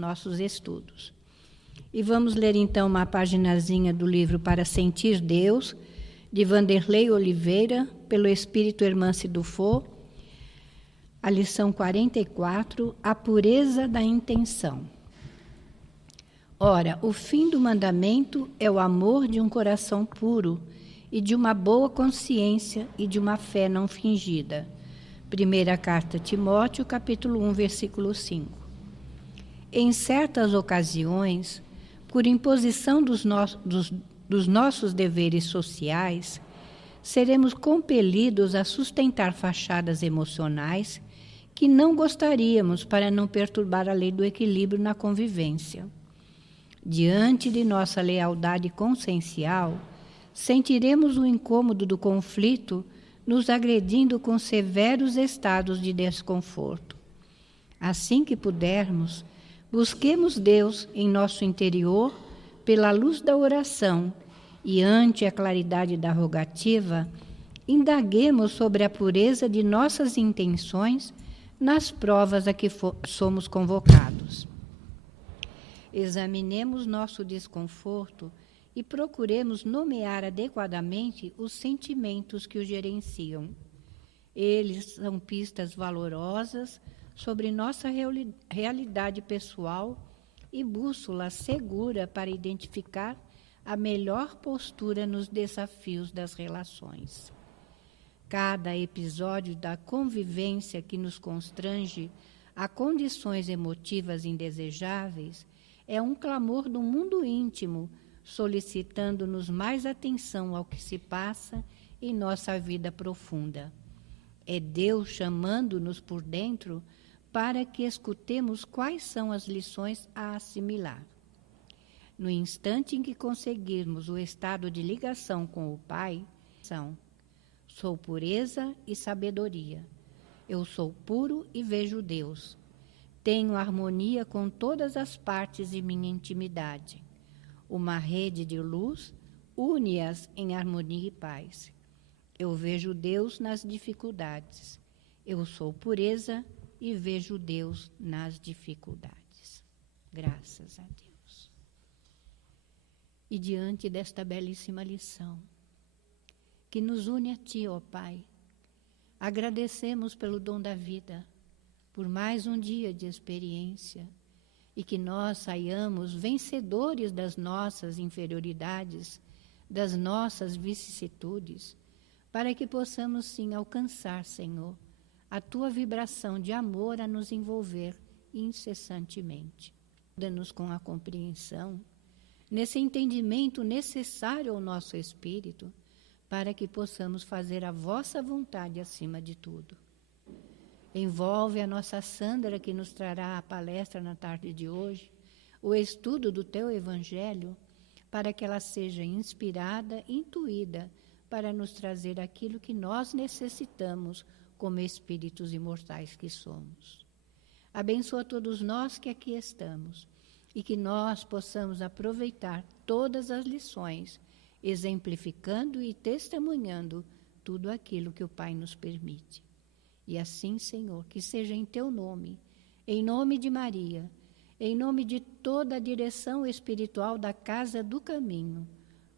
nossos estudos. E vamos ler então uma paginazinha do livro Para Sentir Deus, de Vanderlei Oliveira, pelo Espírito Hermance Dufour, a lição 44, a pureza da intenção. Ora, o fim do mandamento é o amor de um coração puro e de uma boa consciência e de uma fé não fingida. Primeira carta a Timóteo, capítulo 1, versículo 5. Em certas ocasiões, por imposição dos nossos deveres sociais, seremos compelidos a sustentar fachadas emocionais que não gostaríamos para não perturbar a lei do equilíbrio na convivência. Diante de nossa lealdade consciencial, sentiremos o incômodo do conflito nos agredindo com severos estados de desconforto. Assim que pudermos, busquemos Deus em nosso interior pela luz da oração e, ante a claridade da rogativa, indaguemos sobre a pureza de nossas intenções nas provas a que somos convocados. Examinemos nosso desconforto e procuremos nomear adequadamente os sentimentos que o gerenciam. Eles são pistas valorosas sobre nossa realidade pessoal e bússola segura para identificar a melhor postura nos desafios das relações. Cada episódio da convivência que nos constrange a condições emotivas indesejáveis é um clamor do mundo íntimo, solicitando-nos mais atenção ao que se passa em nossa vida profunda. É Deus chamando-nos por dentro para que escutemos quais são as lições a assimilar. No instante em que conseguirmos o estado de ligação com o Pai, sou pureza e sabedoria. Eu sou puro e vejo Deus. Tenho harmonia com todas as partes de minha intimidade. Uma rede de luz une-as em harmonia e paz. Eu vejo Deus nas dificuldades. Eu sou pureza e vejo Deus nas dificuldades. Graças a Deus. E diante desta belíssima lição, que nos une a Ti, ó Pai, agradecemos pelo dom da vida, por mais um dia de experiência, e que nós saiamos vencedores das nossas inferioridades, das nossas vicissitudes, para que possamos sim alcançar, Senhor, a Tua vibração de amor a nos envolver incessantemente. Ajuda-nos com a compreensão, nesse entendimento necessário ao nosso espírito, para que possamos fazer a vossa vontade acima de tudo. Envolve a nossa Sandra, que nos trará a palestra na tarde de hoje, o estudo do Teu Evangelho, para que ela seja inspirada, intuída, para nos trazer aquilo que nós necessitamos como espíritos imortais que somos. Abençoa todos nós que aqui estamos e que nós possamos aproveitar todas as lições, exemplificando e testemunhando tudo aquilo que o Pai nos permite. E assim, Senhor, que seja em Teu nome, em nome de Maria, em nome de toda a direção espiritual da Casa do Caminho,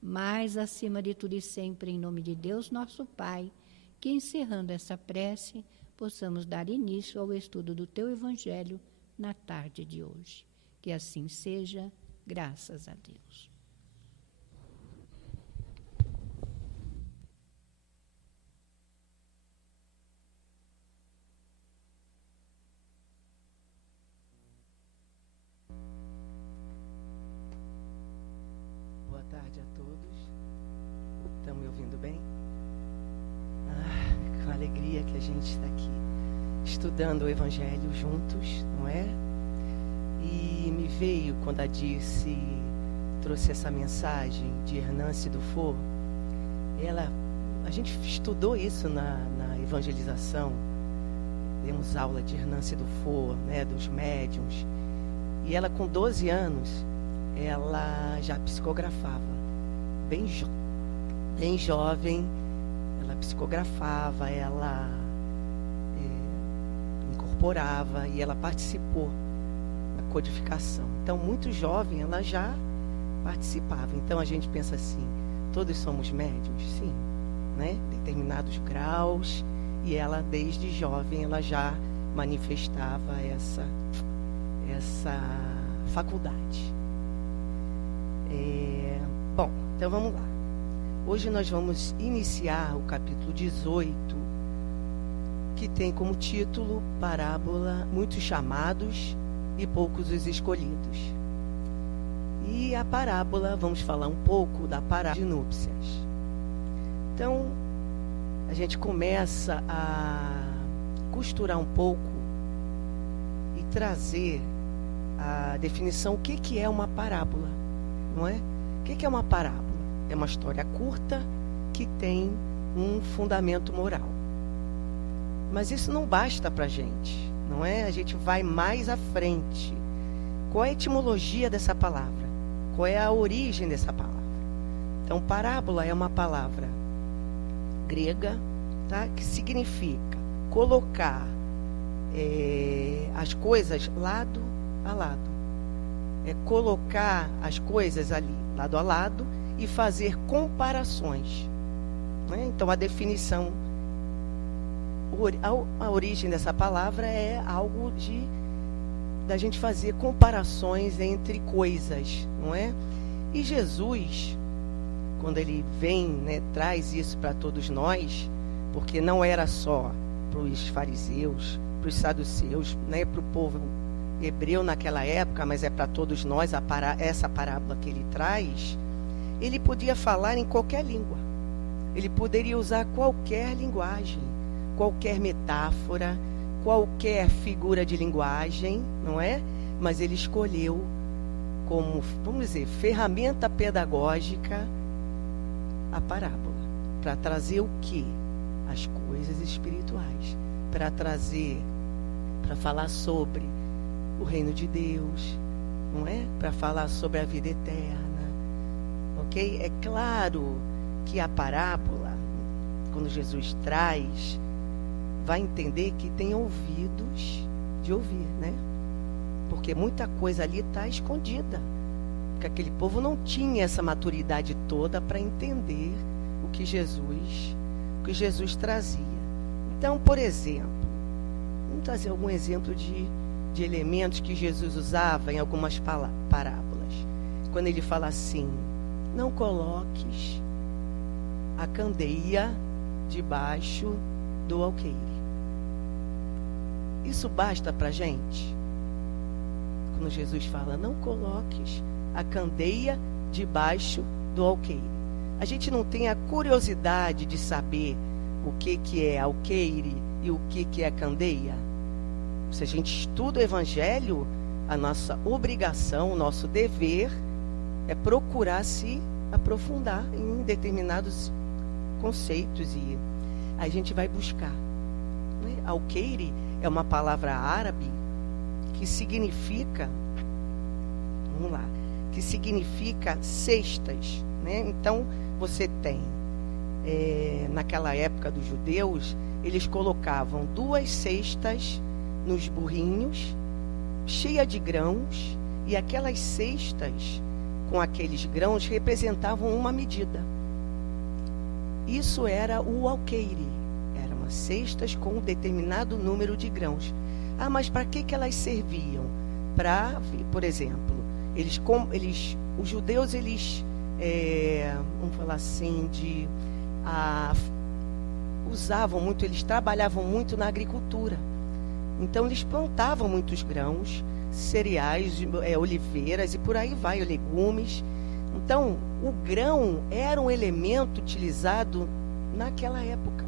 mas, acima de tudo e sempre, em nome de Deus, nosso Pai, que, encerrando essa prece, possamos dar início ao estudo do Teu Evangelho na tarde de hoje. Que assim seja, graças a Deus. Boa tarde a todos. Estão me ouvindo bem? Com alegria que a gente está aqui estudando o Evangelho juntos, não é? E me veio quando a Dirce trouxe essa mensagem de Hernance Dufour. A gente estudou isso na evangelização. Demos aula de Hernance Dufour, né, dos médiuns. E ela, com 12 anos, ela já psicografava. Bem jovem, ela psicografava, ela incorporava e ela participou na codificação. Então, muito jovem, ela já participava. Então, a gente pensa assim, todos somos médiuns? Sim, né? Determinados graus, e ela, desde jovem, ela já manifestava essa faculdade. Bom, então vamos lá. Hoje nós vamos iniciar o capítulo 18, que tem como título Parábola, muitos chamados e poucos os escolhidos. E a parábola, vamos falar um pouco da parábola de núpcias. Então, a gente começa a costurar um pouco e trazer a definição, o que é uma parábola, não é? O que é uma parábola? É uma história curta que tem um fundamento moral. Mas isso não basta para a gente, não é? A gente vai mais à frente. Qual é a etimologia dessa palavra? Qual é a origem dessa palavra? Então, parábola é uma palavra grega, tá? Que significa colocar as coisas lado a lado. É colocar as coisas ali, lado a lado, e fazer comparações. Né? Então, a definição, a origem dessa palavra é algo da gente fazer comparações entre coisas, não é? E Jesus, quando ele vem, né, traz isso para todos nós, porque não era só para os fariseus, para os saduceus, né, para o povo hebreu naquela época, mas é para todos nós essa parábola que ele traz. Ele podia falar em qualquer língua. Ele poderia usar qualquer linguagem, qualquer metáfora, qualquer figura de linguagem, não é? Mas ele escolheu como, vamos dizer, ferramenta pedagógica a parábola, para trazer o quê? As coisas espirituais, para falar sobre o reino de Deus, não é? Para falar sobre a vida eterna, ok? É claro que a parábola, quando Jesus traz, vai entender que tem ouvidos de ouvir, né? Porque muita coisa ali está escondida, porque aquele povo não tinha essa maturidade toda para entender o que Jesus trazia. Então, por exemplo, vamos trazer algum exemplo de elementos que Jesus usava em algumas parábolas. Quando ele fala assim, não coloques a candeia debaixo do alqueire. Isso basta para a gente? Quando Jesus fala, não coloques a candeia debaixo do alqueire. A gente não tem a curiosidade de saber o que é alqueire e o que é candeia? Se a gente estuda o Evangelho, a nossa obrigação, o nosso dever é procurar se aprofundar em determinados conceitos e a gente vai buscar. Né? Alqueire é uma palavra árabe que significa, vamos lá, que significa cestas. Né? Então, você tem, naquela época dos judeus, eles colocavam 2 cestas nos burrinhos, cheia de grãos, e aquelas cestas com aqueles grãos representavam uma medida. Isso era o alqueire, eram cestas com um determinado número de grãos. Ah, mas para que elas serviam? Para, por exemplo, os judeus, vamos falar assim, usavam muito, eles trabalhavam muito na agricultura. Então, eles plantavam muitos grãos, cereais, oliveiras e por aí vai, legumes. Então, o grão era um elemento utilizado naquela época.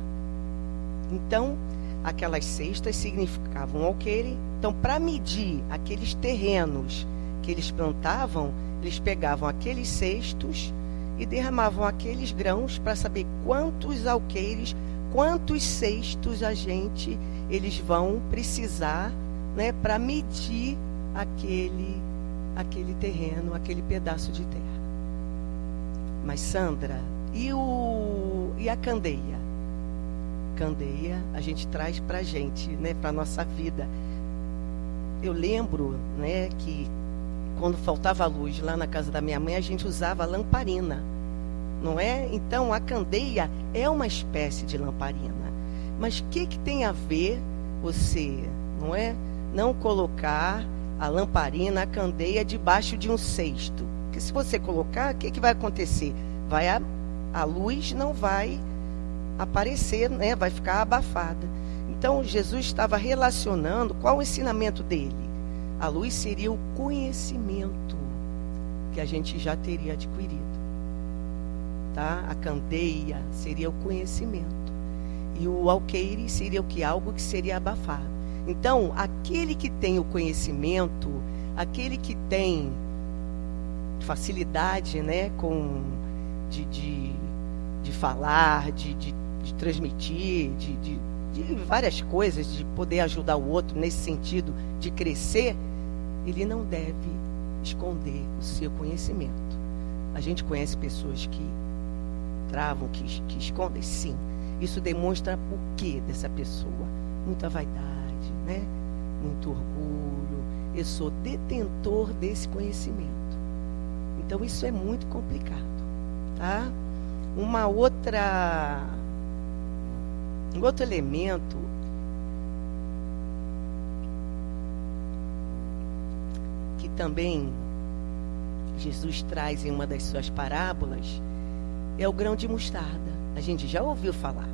Então, aquelas cestas significavam alqueire. Então, para medir aqueles terrenos que eles plantavam, eles pegavam aqueles cestos e derramavam aqueles grãos para saber quantos alqueires, quantos cestos eles vão precisar, né, para medir aquele terreno, aquele pedaço de terra. Mas, Sandra, e a candeia? Candeia a gente traz para a gente, né, para a nossa vida. eu lembro, né, que quando faltava luz lá na casa da minha mãe, a gente usava lamparina, não é? Então, a candeia é uma espécie de lamparina. Mas o que tem a ver você, não é? Não colocar a lamparina, a candeia, debaixo de um cesto. Porque se você colocar, o que vai acontecer? A luz não vai aparecer, né? Vai ficar abafada. Então, Jesus estava relacionando, qual o ensinamento dele? A luz seria o conhecimento que a gente já teria adquirido. Tá? A candeia seria o conhecimento. E o alqueire seria o que? Algo que seria abafado. Então, aquele que tem o conhecimento, aquele que tem facilidade, né, de falar, de transmitir, de várias coisas, de poder ajudar o outro nesse sentido de crescer, ele não deve esconder o seu conhecimento. A gente conhece pessoas que travam, que escondem, sim. Isso demonstra o que dessa pessoa? Muita vaidade, né? Muito orgulho. Eu sou detentor desse conhecimento. Então isso é muito complicado, tá? Um outro elemento que também Jesus traz em uma das suas parábolas é o grão de mostarda. A gente já ouviu falar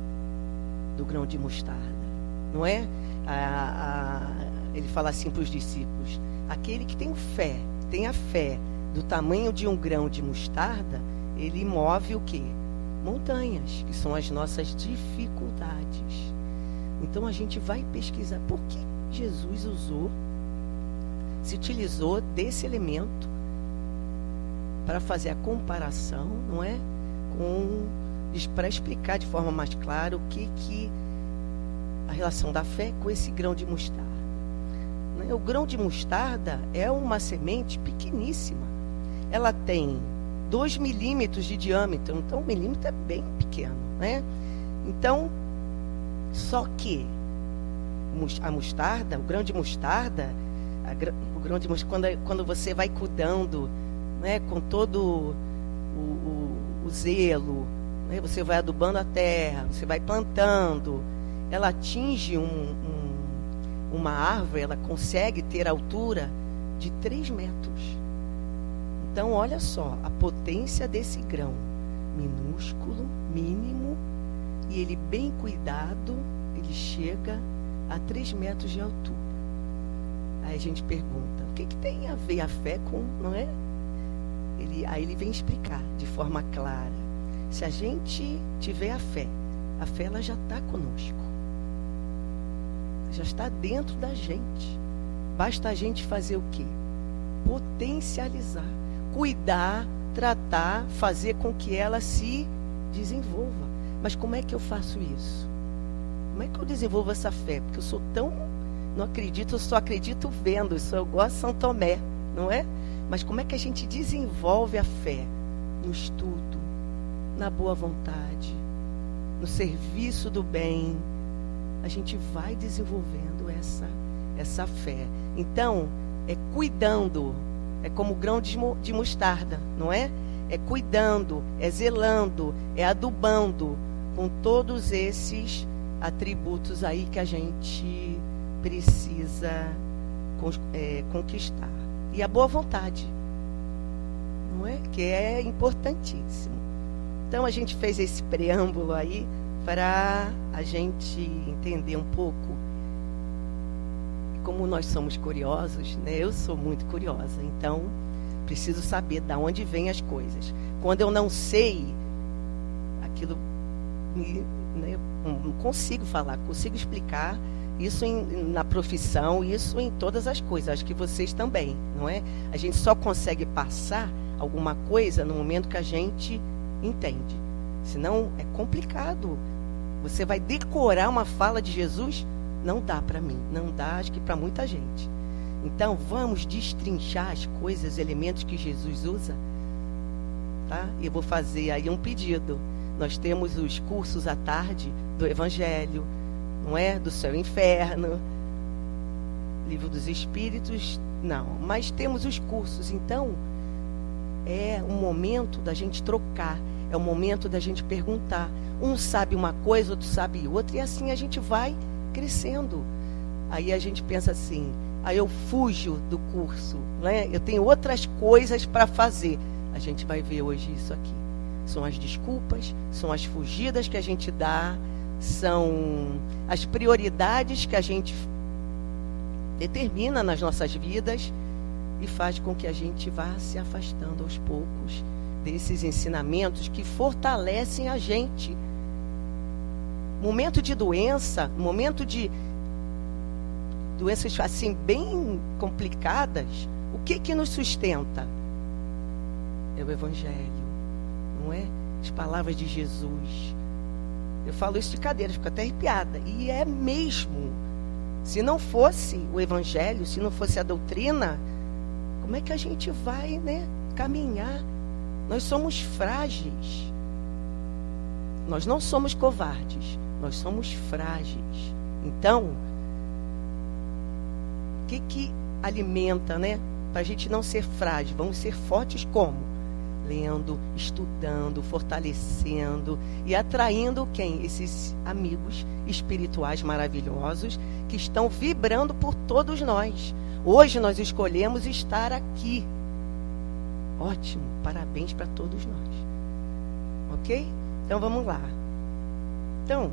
do grão de mostarda, não é? Ele fala assim para os discípulos: aquele que tem fé, tem a fé do tamanho de um grão de mostarda, ele move o quê? Montanhas, que são as nossas dificuldades. Então a gente vai pesquisar por que Jesus se utilizou desse elemento para fazer a comparação, não é? Para explicar de forma mais clara o que a relação da fé com esse grão de mostarda. O grão de mostarda é uma semente pequeníssima. Ela tem 2 milímetros de diâmetro, então 1 milímetro é bem pequeno, né? Então, só que a mostarda, o grão de mostarda, quando você vai cuidando, né, com todo o zelo, né, você vai adubando a terra, você vai plantando, ela atinge uma árvore, ela consegue ter a altura de 3 metros. Então, olha só, a potência desse grão, minúsculo, mínimo, e ele bem cuidado, ele chega a 3 metros de altura. Aí a gente pergunta, o que tem a ver a fé com, não é? Aí ele vem explicar de forma clara. Se a gente tiver a fé ela já está conosco. Já está dentro da gente. Basta a gente fazer o quê? Potencializar. Cuidar, tratar, fazer com que ela se desenvolva. Mas como é que eu faço isso? Como é que eu desenvolvo essa fé? Porque eu sou tão... Não acredito, eu só acredito vendo. Isso eu gosto de São Tomé, não é? Mas como é que a gente desenvolve a fé? No estudo, na boa vontade, no serviço do bem. A gente vai desenvolvendo essa fé. Então, é cuidando, é como grão de mostarda, não é? É cuidando, é zelando, é adubando com todos esses atributos aí que a gente precisa conquistar. E a boa vontade, não é? Que é importantíssimo. Então, a gente fez esse preâmbulo aí para a gente entender um pouco. Como nós somos curiosos, né? Eu sou muito curiosa, então preciso saber de onde vêm as coisas. Quando eu não sei, aquilo, né, não consigo falar, consigo explicar isso na profissão, isso em todas as coisas. Acho que vocês também, não é? A gente só consegue passar alguma coisa no momento que a gente entende. Senão é complicado. Você vai decorar uma fala de Jesus? Não dá para mim, não dá, acho que para muita gente. Então, vamos destrinchar as coisas, elementos que Jesus usa, tá? E eu vou fazer aí um pedido. Nós temos os cursos à tarde do Evangelho, não é? Do céu e inferno. Livro dos Espíritos, não. Mas temos os cursos. Então, é um momento da gente trocar. É um momento da gente perguntar. Um sabe uma coisa, outro sabe outra. E assim a gente vai crescendo. Aí a gente pensa assim, aí eu fujo do curso, né? Eu tenho outras coisas para fazer. A gente vai ver hoje isso aqui. São as desculpas, são as fugidas que a gente dá, são as prioridades que a gente determina nas nossas vidas e faz com que a gente vá se afastando aos poucos desses ensinamentos que fortalecem a gente. Momento de doença, momento de doenças assim bem complicadas, o que nos sustenta? É o Evangelho, não é? As palavras de Jesus. Eu falo isso de cadeira, fico até arrepiada. E é mesmo. Se não fosse o Evangelho, se não fosse a doutrina, como é que a gente vai, né, caminhar? Nós somos frágeis. Nós não somos covardes, nós somos frágeis. Então, o que alimenta, né? Para a gente não ser frágil, vamos ser fortes como? Lendo, estudando, fortalecendo e atraindo quem? Esses amigos espirituais maravilhosos que estão vibrando por todos nós. Hoje nós escolhemos estar aqui. Ótimo, parabéns para todos nós. Ok? Então vamos lá. Então,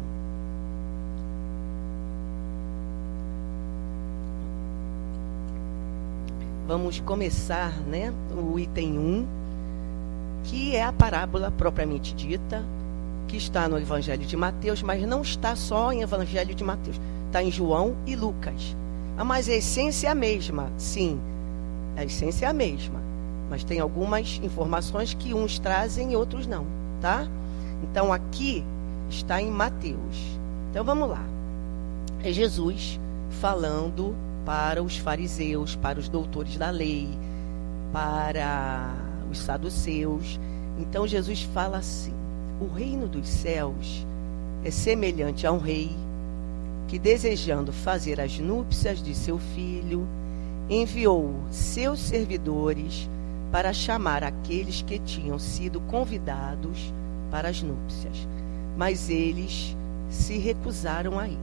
vamos começar, né, o item 1, que é a parábola propriamente dita, que está no Evangelho de Mateus, mas não está só em Evangelho de Mateus, está em João e Lucas. Mas a essência é a mesma, sim, a essência é a mesma, mas tem algumas informações que uns trazem e outros não, tá? Então aqui está em Mateus. Então vamos lá. É Jesus falando para os fariseus, para os doutores da lei, para os saduceus. Então Jesus fala assim: o reino dos céus é semelhante a um rei que, desejando fazer as núpcias de seu filho, enviou seus servidores para chamar aqueles que tinham sido convidados para as núpcias, mas eles se recusaram a ir.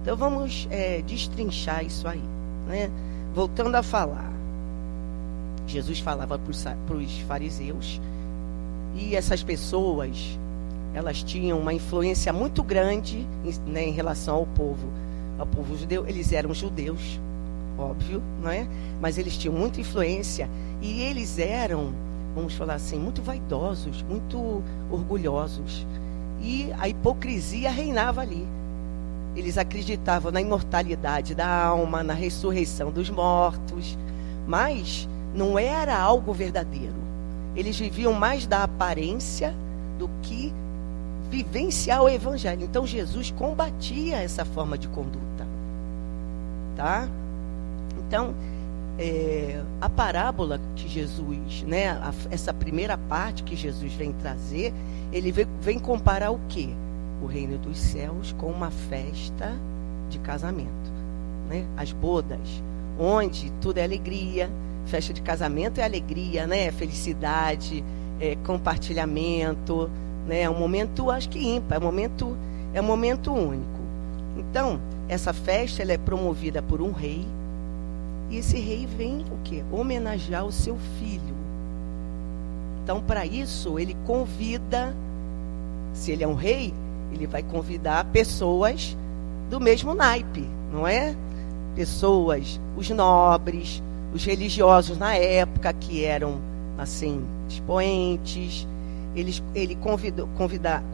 Então vamos destrinchar isso aí, né? Voltando a falar, Jesus falava para os fariseus, e essas pessoas, elas tinham uma influência muito grande, né, em relação ao povo judeu. Eles eram judeus, óbvio, não é? Mas eles tinham muita influência e eles eram, vamos falar assim, muito vaidosos, muito orgulhosos. E a hipocrisia reinava ali. Eles acreditavam na imortalidade da alma, na ressurreição dos mortos, mas não era algo verdadeiro. Eles viviam mais da aparência do que vivenciar o Evangelho. Então Jesus combatia essa forma de conduta, tá? Então, a parábola que Jesus, né, essa primeira parte que Jesus vem trazer, ele vem comparar o quê? O reino dos céus com uma festa de casamento, né? As bodas, onde tudo é alegria. Festa de casamento é alegria, né? Felicidade, compartilhamento, né? É um momento, acho que ímpar, é um momento único. Então, essa festa ela é promovida por um rei, e esse rei vem o quê? Homenagear o seu filho. Então, para isso, ele convida, se ele é um rei, ele vai convidar pessoas do mesmo naipe, não é? Pessoas, os nobres, os religiosos na época, que eram, assim, expoentes. Ele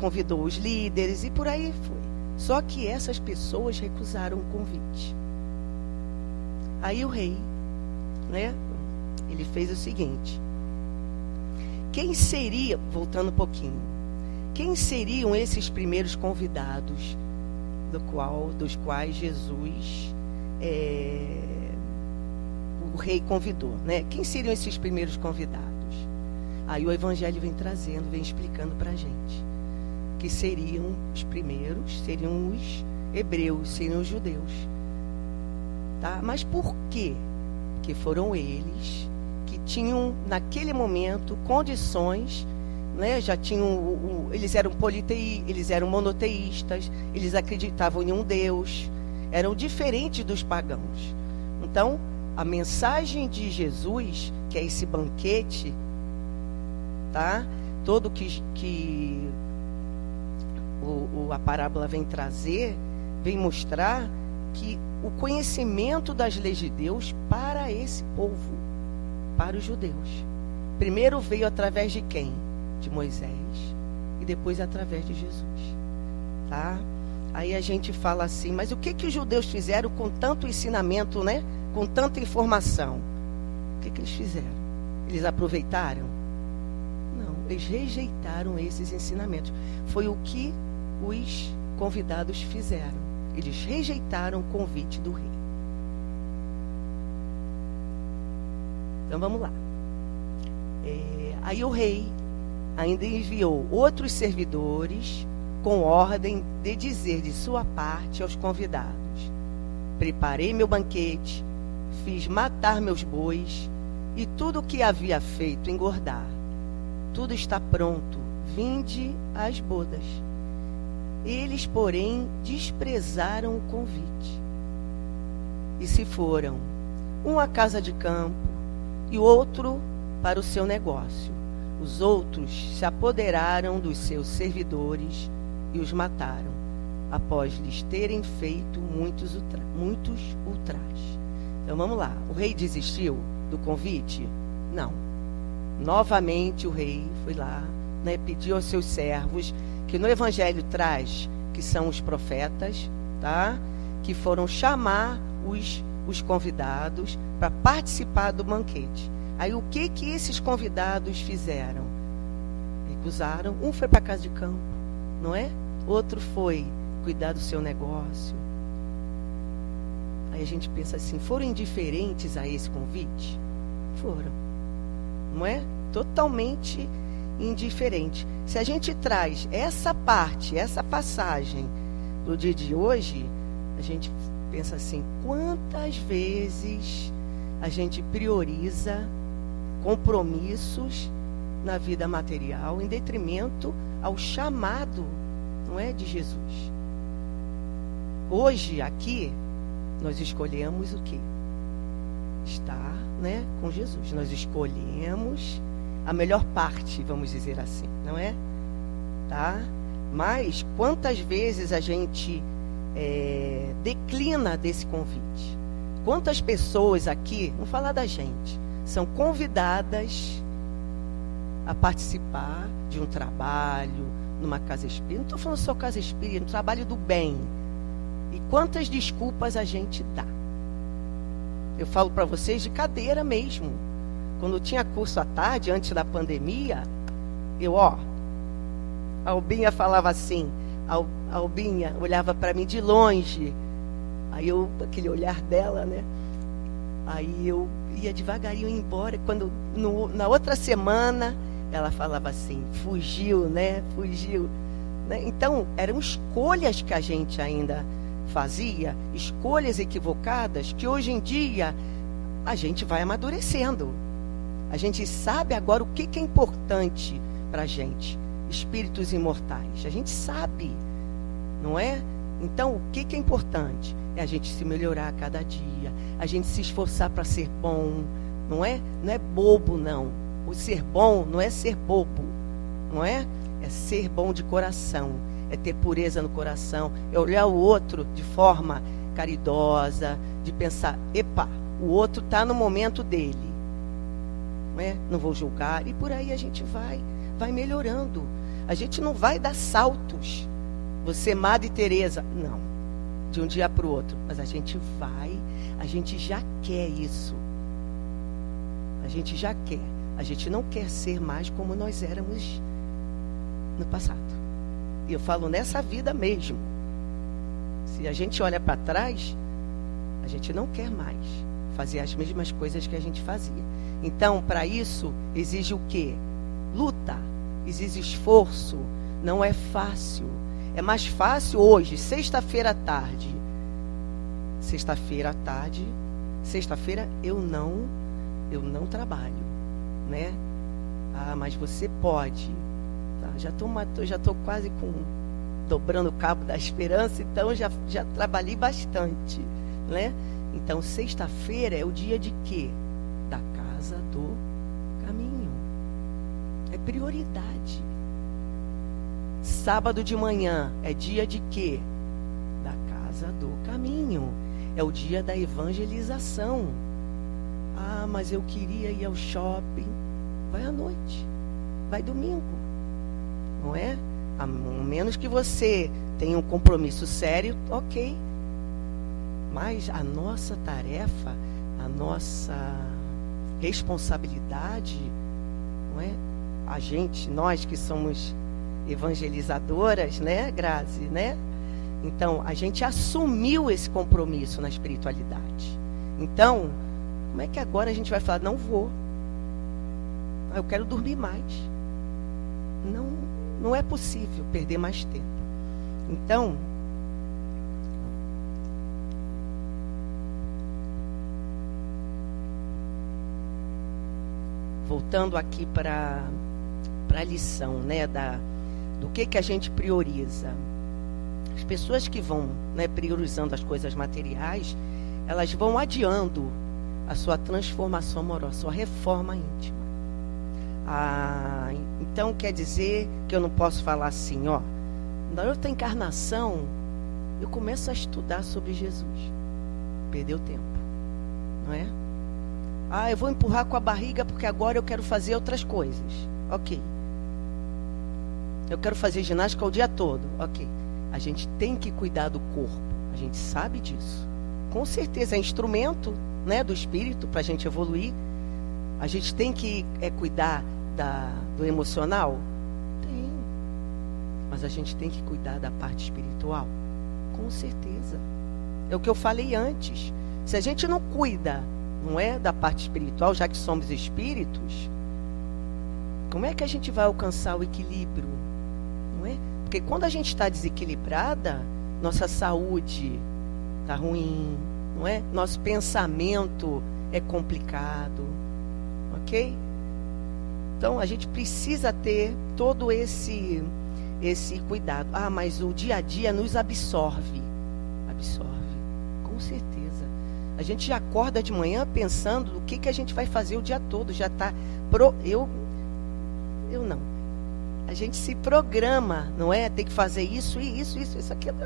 convidou os líderes e por aí foi. Só que essas pessoas recusaram o convite. Aí o rei, né, ele fez o seguinte: quem seria, voltando um pouquinho, quem seriam esses primeiros convidados dos quais Jesus, o rei convidou, né? Quem seriam esses primeiros convidados? Aí o Evangelho vem trazendo, vem explicando para a gente que seriam os primeiros, seriam os hebreus, seriam os judeus. Tá? Mas por quê? Porque foram eles que tinham, naquele momento, condições, né? Já tinham, eles eram eles eram monoteístas, eles acreditavam em um Deus, eram diferentes dos pagãos. Então, a mensagem de Jesus, que é esse banquete, tá? Todo que a parábola vem trazer, vem mostrar que o conhecimento das leis de Deus para esse povo, para os judeus. Primeiro veio através de quem? De Moisés, e depois através de Jesus, tá? Aí a gente fala assim, mas o que os judeus fizeram com tanto ensinamento, né? Com tanta informação? O que eles fizeram? Eles aproveitaram? Não, eles rejeitaram esses ensinamentos. Foi o que os convidados fizeram. Eles rejeitaram o convite do rei. Então vamos lá. Aí o rei ainda enviou outros servidores com ordem de dizer de sua parte aos convidados: preparei meu banquete, fiz matar meus bois e tudo o que havia feito engordar. Tudo está pronto, vinde às bodas. Eles, porém, desprezaram o convite e se foram, um à casa de campo e o outro para o seu negócio. Os outros se apoderaram dos seus servidores e os mataram, após lhes terem feito muitos ultrajes. Então vamos lá, o rei desistiu do convite? Não. Novamente o rei foi lá, né, pediu aos seus servos, que no Evangelho traz, que são os profetas, tá? Que foram chamar os convidados para participar do banquete. Aí o que esses convidados fizeram? Recusaram. Um foi para a casa de campo, não é? Outro foi cuidar do seu negócio. Aí a gente pensa assim, foram indiferentes a esse convite? Foram, não é? Totalmente indiferente. Se a gente traz essa parte, essa passagem do dia de hoje, a gente pensa assim, quantas vezes a gente prioriza compromissos na vida material em detrimento ao chamado, não é, de Jesus. Hoje aqui nós escolhemos o quê? Estar, né, com Jesus. Nós escolhemos a melhor parte, vamos dizer assim, não é? Tá? Mas quantas vezes a gente declina desse convite? Quantas pessoas aqui, vamos falar da gente, são convidadas a participar de um trabalho, numa casa espírita? Não estou falando só casa espírita, um trabalho do bem. E quantas desculpas a gente dá? Eu falo para vocês de cadeira mesmo. Quando tinha curso à tarde, antes da pandemia, a Albinha falava assim, a Albinha olhava para mim de longe, aí aquele olhar dela, né? Aí eu ia devagarinho embora, quando na outra semana, ela falava assim, fugiu, né? Fugiu. Né? Então, eram escolhas que a gente ainda fazia, escolhas equivocadas, que hoje em dia a gente vai amadurecendo. A gente sabe agora o que é importante para a gente, espíritos imortais. A gente sabe, não é? Então, o que é importante? É a gente se melhorar a cada dia, a gente se esforçar para ser bom, não é? Não é bobo, não. O ser bom não é ser bobo, não é? É ser bom de coração, é ter pureza no coração, é olhar o outro de forma caridosa, de pensar, epa, o outro está no momento dele. Não vou julgar, e por aí a gente vai melhorando. A gente não vai dar saltos. Você, Madre Teresa, não, de um dia para o outro, mas a gente já quer isso. A gente já quer. A gente não quer ser mais como nós éramos no passado. E eu falo nessa vida mesmo. Se a gente olha para trás, a gente não quer mais fazer as mesmas coisas que a gente fazia. Então, para isso, exige o quê? Luta, exige esforço, não é fácil. É mais fácil hoje, sexta-feira à tarde, sexta-feira à tarde, sexta-feira eu não trabalho, né? Ah, mas você pode. Tá, já tô quase dobrando o cabo da esperança, então já trabalhei bastante, né? Então, sexta-feira é o dia de quê? Da casa do caminho. É prioridade. Sábado de manhã é dia de quê? Da casa do caminho. É o dia da evangelização. Ah, mas eu queria ir ao shopping. Vai à noite. Vai domingo. Não é? A menos que você tenha um compromisso sério, ok. Mas a nossa tarefa, a nossa responsabilidade, não é? Nós que somos evangelizadoras, né, Grazi, né? Então, a gente assumiu esse compromisso na espiritualidade. Então, como é que agora a gente vai falar, não vou? Eu quero dormir mais. Não é possível perder mais tempo. Então, voltando aqui para a lição, né, do que a gente prioriza. As pessoas que vão, né, priorizando as coisas materiais, elas vão adiando a sua transformação amorosa, a sua reforma íntima. Então quer dizer que eu não posso falar assim, ó, na outra encarnação eu começo a estudar sobre Jesus. Perdeu tempo, não é? Eu vou empurrar com a barriga porque agora eu quero fazer outras coisas. Ok. Eu quero fazer ginástica o dia todo. Ok. A gente tem que cuidar do corpo. A gente sabe disso. Com certeza é instrumento, né, do espírito para a gente evoluir. A gente tem que cuidar do emocional? Tem. Mas a gente tem que cuidar da parte espiritual? Com certeza. É o que eu falei antes. Se a gente não cuida, não é, da parte espiritual, já que somos espíritos, como é que a gente vai alcançar o equilíbrio? Não é? Porque quando a gente está desequilibrada, nossa saúde está ruim, não é? Nosso pensamento é complicado, ok? Então, a gente precisa ter todo esse cuidado. Mas o dia a dia nos absorve. Absorve, com certeza. A gente já acorda de manhã pensando no que a gente vai fazer o dia todo. Já está... Eu não. A gente se programa, não é? Tem que fazer isso, aquilo.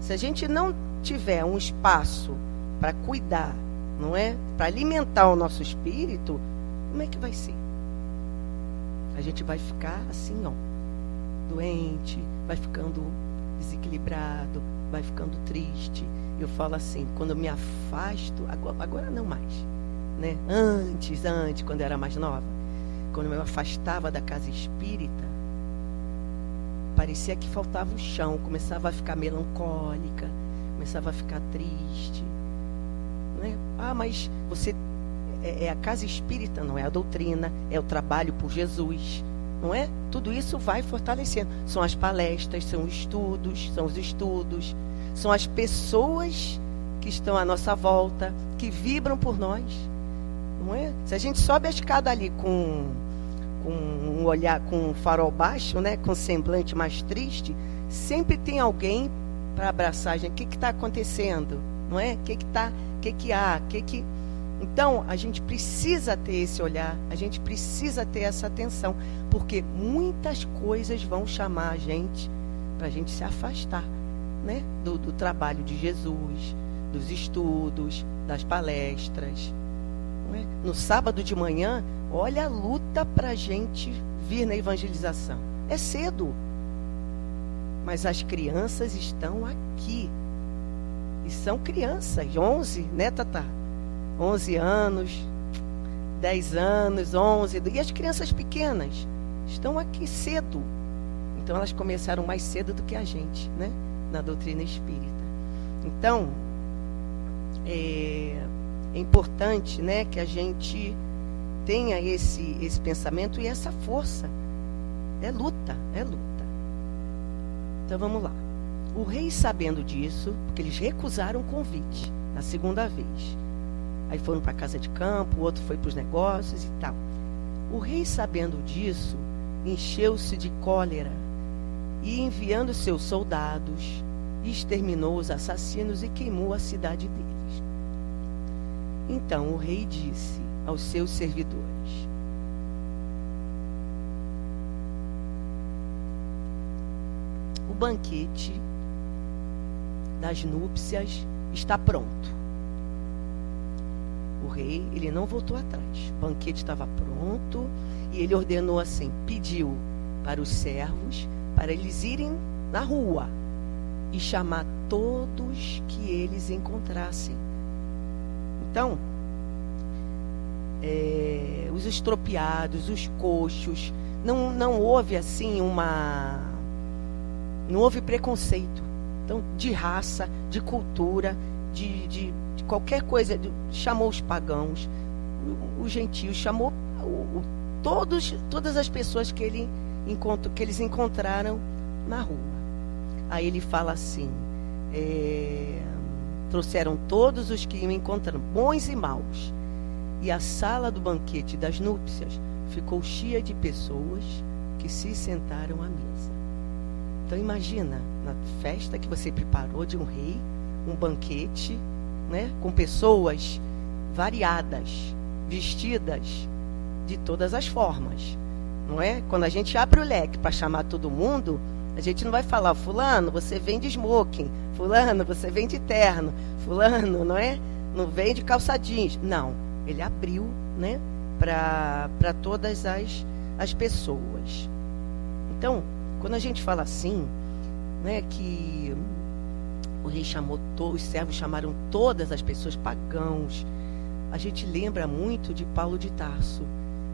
Se a gente não tiver um espaço para cuidar, não é? Para alimentar o nosso espírito, como é que vai ser? A gente vai ficar assim, ó, doente, vai ficando desequilibrado, vai ficando triste. Eu falo assim, quando eu me afasto, agora não mais, né? Antes, quando eu era mais nova, quando eu me afastava da casa espírita, parecia que faltava o chão, começava a ficar melancólica, começava a ficar triste, né? Mas você é a casa espírita, não é a doutrina, é o trabalho por Jesus, não é? Tudo isso vai fortalecendo. São as palestras, são os estudos, são as pessoas que estão à nossa volta, que vibram por nós, não é? Se a gente sobe a escada ali com um olhar, com um farol baixo, né, com um semblante mais triste, sempre tem alguém para abraçar a gente. O que está acontecendo? Não é? Então, a gente precisa ter esse olhar, a gente precisa ter essa atenção, porque muitas coisas vão chamar a gente para a gente se afastar, né, do trabalho de Jesus, dos estudos, das palestras. Não é? No sábado de manhã, olha a luta para a gente vir na evangelização. É cedo, mas as crianças estão aqui. E são crianças, 11, né, Tatá? 11 anos, 10 anos, 11. E as crianças pequenas estão aqui cedo. Então, elas começaram mais cedo do que a gente, né? Na doutrina espírita. Então, é importante, né, que a gente tenha esse pensamento e essa força. É luta. Então, vamos lá. O rei, sabendo disso, porque eles recusaram o convite na segunda vez. Aí foram para a casa de campo, o outro foi para os negócios e tal. O rei, sabendo disso, encheu-se de cólera e, enviando seus soldados, exterminou os assassinos e queimou a cidade deles. Então o rei disse aos seus servidores: o banquete das núpcias está pronto. O rei, ele não voltou atrás. O banquete estava pronto e ele ordenou assim, pediu para os servos, para eles irem na rua e chamar todos que eles encontrassem. Então, os estropiados, os coxos, não houve assim não houve preconceito. Então, de raça, de cultura, de qualquer coisa, chamou os pagãos, os gentios, chamou todas as pessoas que eles encontraram na rua. Aí ele fala assim, trouxeram todos os que iam encontrando, bons e maus, e a sala do banquete das núpcias ficou cheia de pessoas que se sentaram à mesa. Então imagina, na festa que você preparou de um rei, um banquete, né, com pessoas variadas, vestidas de todas as formas, não é? Quando a gente abre o leque para chamar todo mundo, a gente não vai falar, fulano, você vem de smoking, fulano, você vem de terno, fulano, não é? Não vem de calça jeans. Não, ele abriu, né, para todas as pessoas. Então, quando a gente fala assim, né, que o rei chamou os servos chamaram todas as pessoas, pagãos, a gente lembra muito de Paulo de Tarso.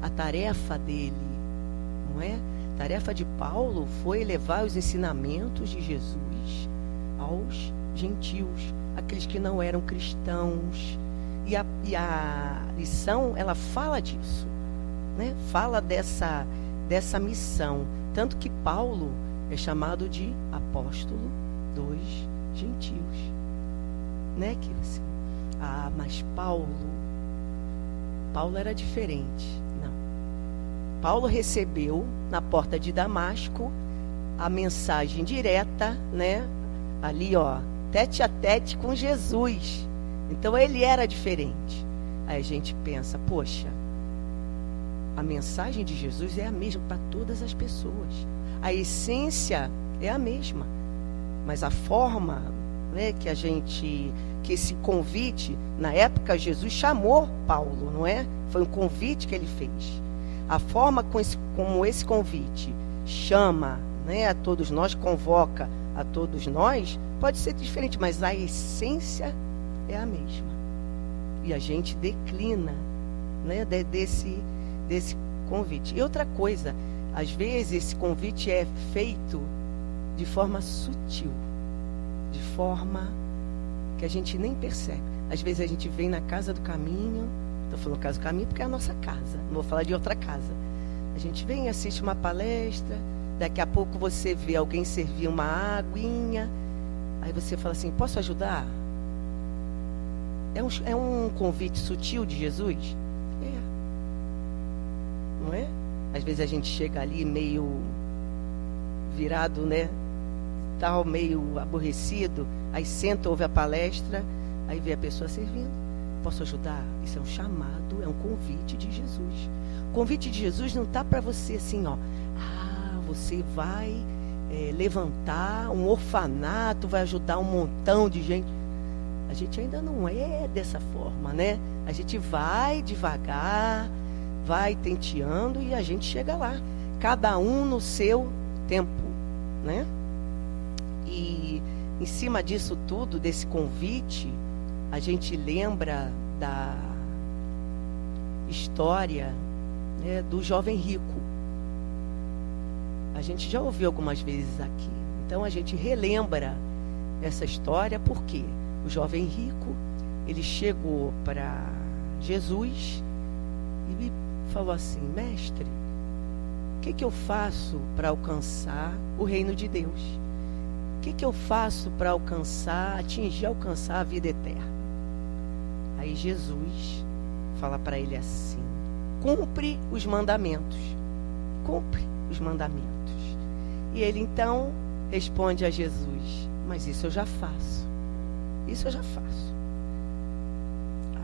A tarefa dele, não é? A tarefa de Paulo foi levar os ensinamentos de Jesus aos gentios, aqueles que não eram cristãos. E a lição, ela fala disso, né? Fala dessa missão. Tanto que Paulo é chamado de apóstolo dos gentios, né, Kilson? Mas Paulo era diferente. Não. Paulo recebeu na porta de Damasco a mensagem direta, né? Ali, ó, tete a tete com Jesus. Então ele era diferente. Aí a gente pensa, poxa, a mensagem de Jesus é a mesma para todas as pessoas. A essência é a mesma. Mas a forma, né, que esse convite, na época Jesus chamou Paulo, não é? Foi um convite que ele fez. A forma como esse convite chama, né, a todos nós, convoca a todos nós, pode ser diferente, mas a essência é a mesma. E a gente declina, né, desse convite. E outra coisa, às vezes esse convite é feito de forma sutil, de forma que a gente nem percebe. Às vezes a gente vem na casa do caminho, estou falando casa do caminho porque é a nossa casa, não vou falar de outra casa. A gente vem, assiste uma palestra, daqui a pouco você vê alguém servir uma aguinha, aí você fala assim, posso ajudar? É um convite sutil de Jesus? É. Não é? Às vezes a gente chega ali meio virado, né? Tal, meio aborrecido, aí senta, ouve a palestra, aí vê a pessoa servindo. Posso ajudar? Isso é um chamado, é um convite de Jesus. O convite de Jesus não está para você assim, ó. Você vai levantar um orfanato, vai ajudar um montão de gente. A gente ainda não é dessa forma, né? A gente vai devagar, vai tenteando e a gente chega lá. Cada um no seu tempo, né? E em cima disso tudo, desse convite, a gente lembra da história, né, do jovem rico. A gente já ouviu algumas vezes aqui. Então a gente relembra essa história porque o jovem rico, ele chegou para Jesus e me falou assim, mestre, o que eu faço para alcançar o reino de Deus? que eu faço para alcançar a vida eterna? Aí Jesus fala para ele assim: cumpre os mandamentos. Cumpre os mandamentos. E ele então responde a Jesus: mas isso eu já faço. Isso eu já faço.